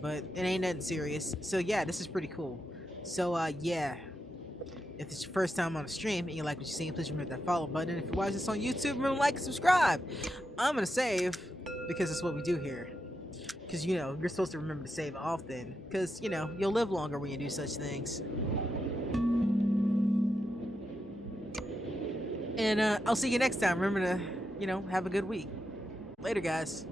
but it ain't nothing serious. So yeah, this is pretty cool. So yeah. If it's your first time on a stream and you like what you see, please remember that follow button. If you're watching this on YouTube, remember to like and subscribe. I'm gonna save because that's what we do here. Because you know you're supposed to remember to save often. Because you know you'll live longer when you do such things. And I'll see you next time. Remember to have a good week. Later, guys.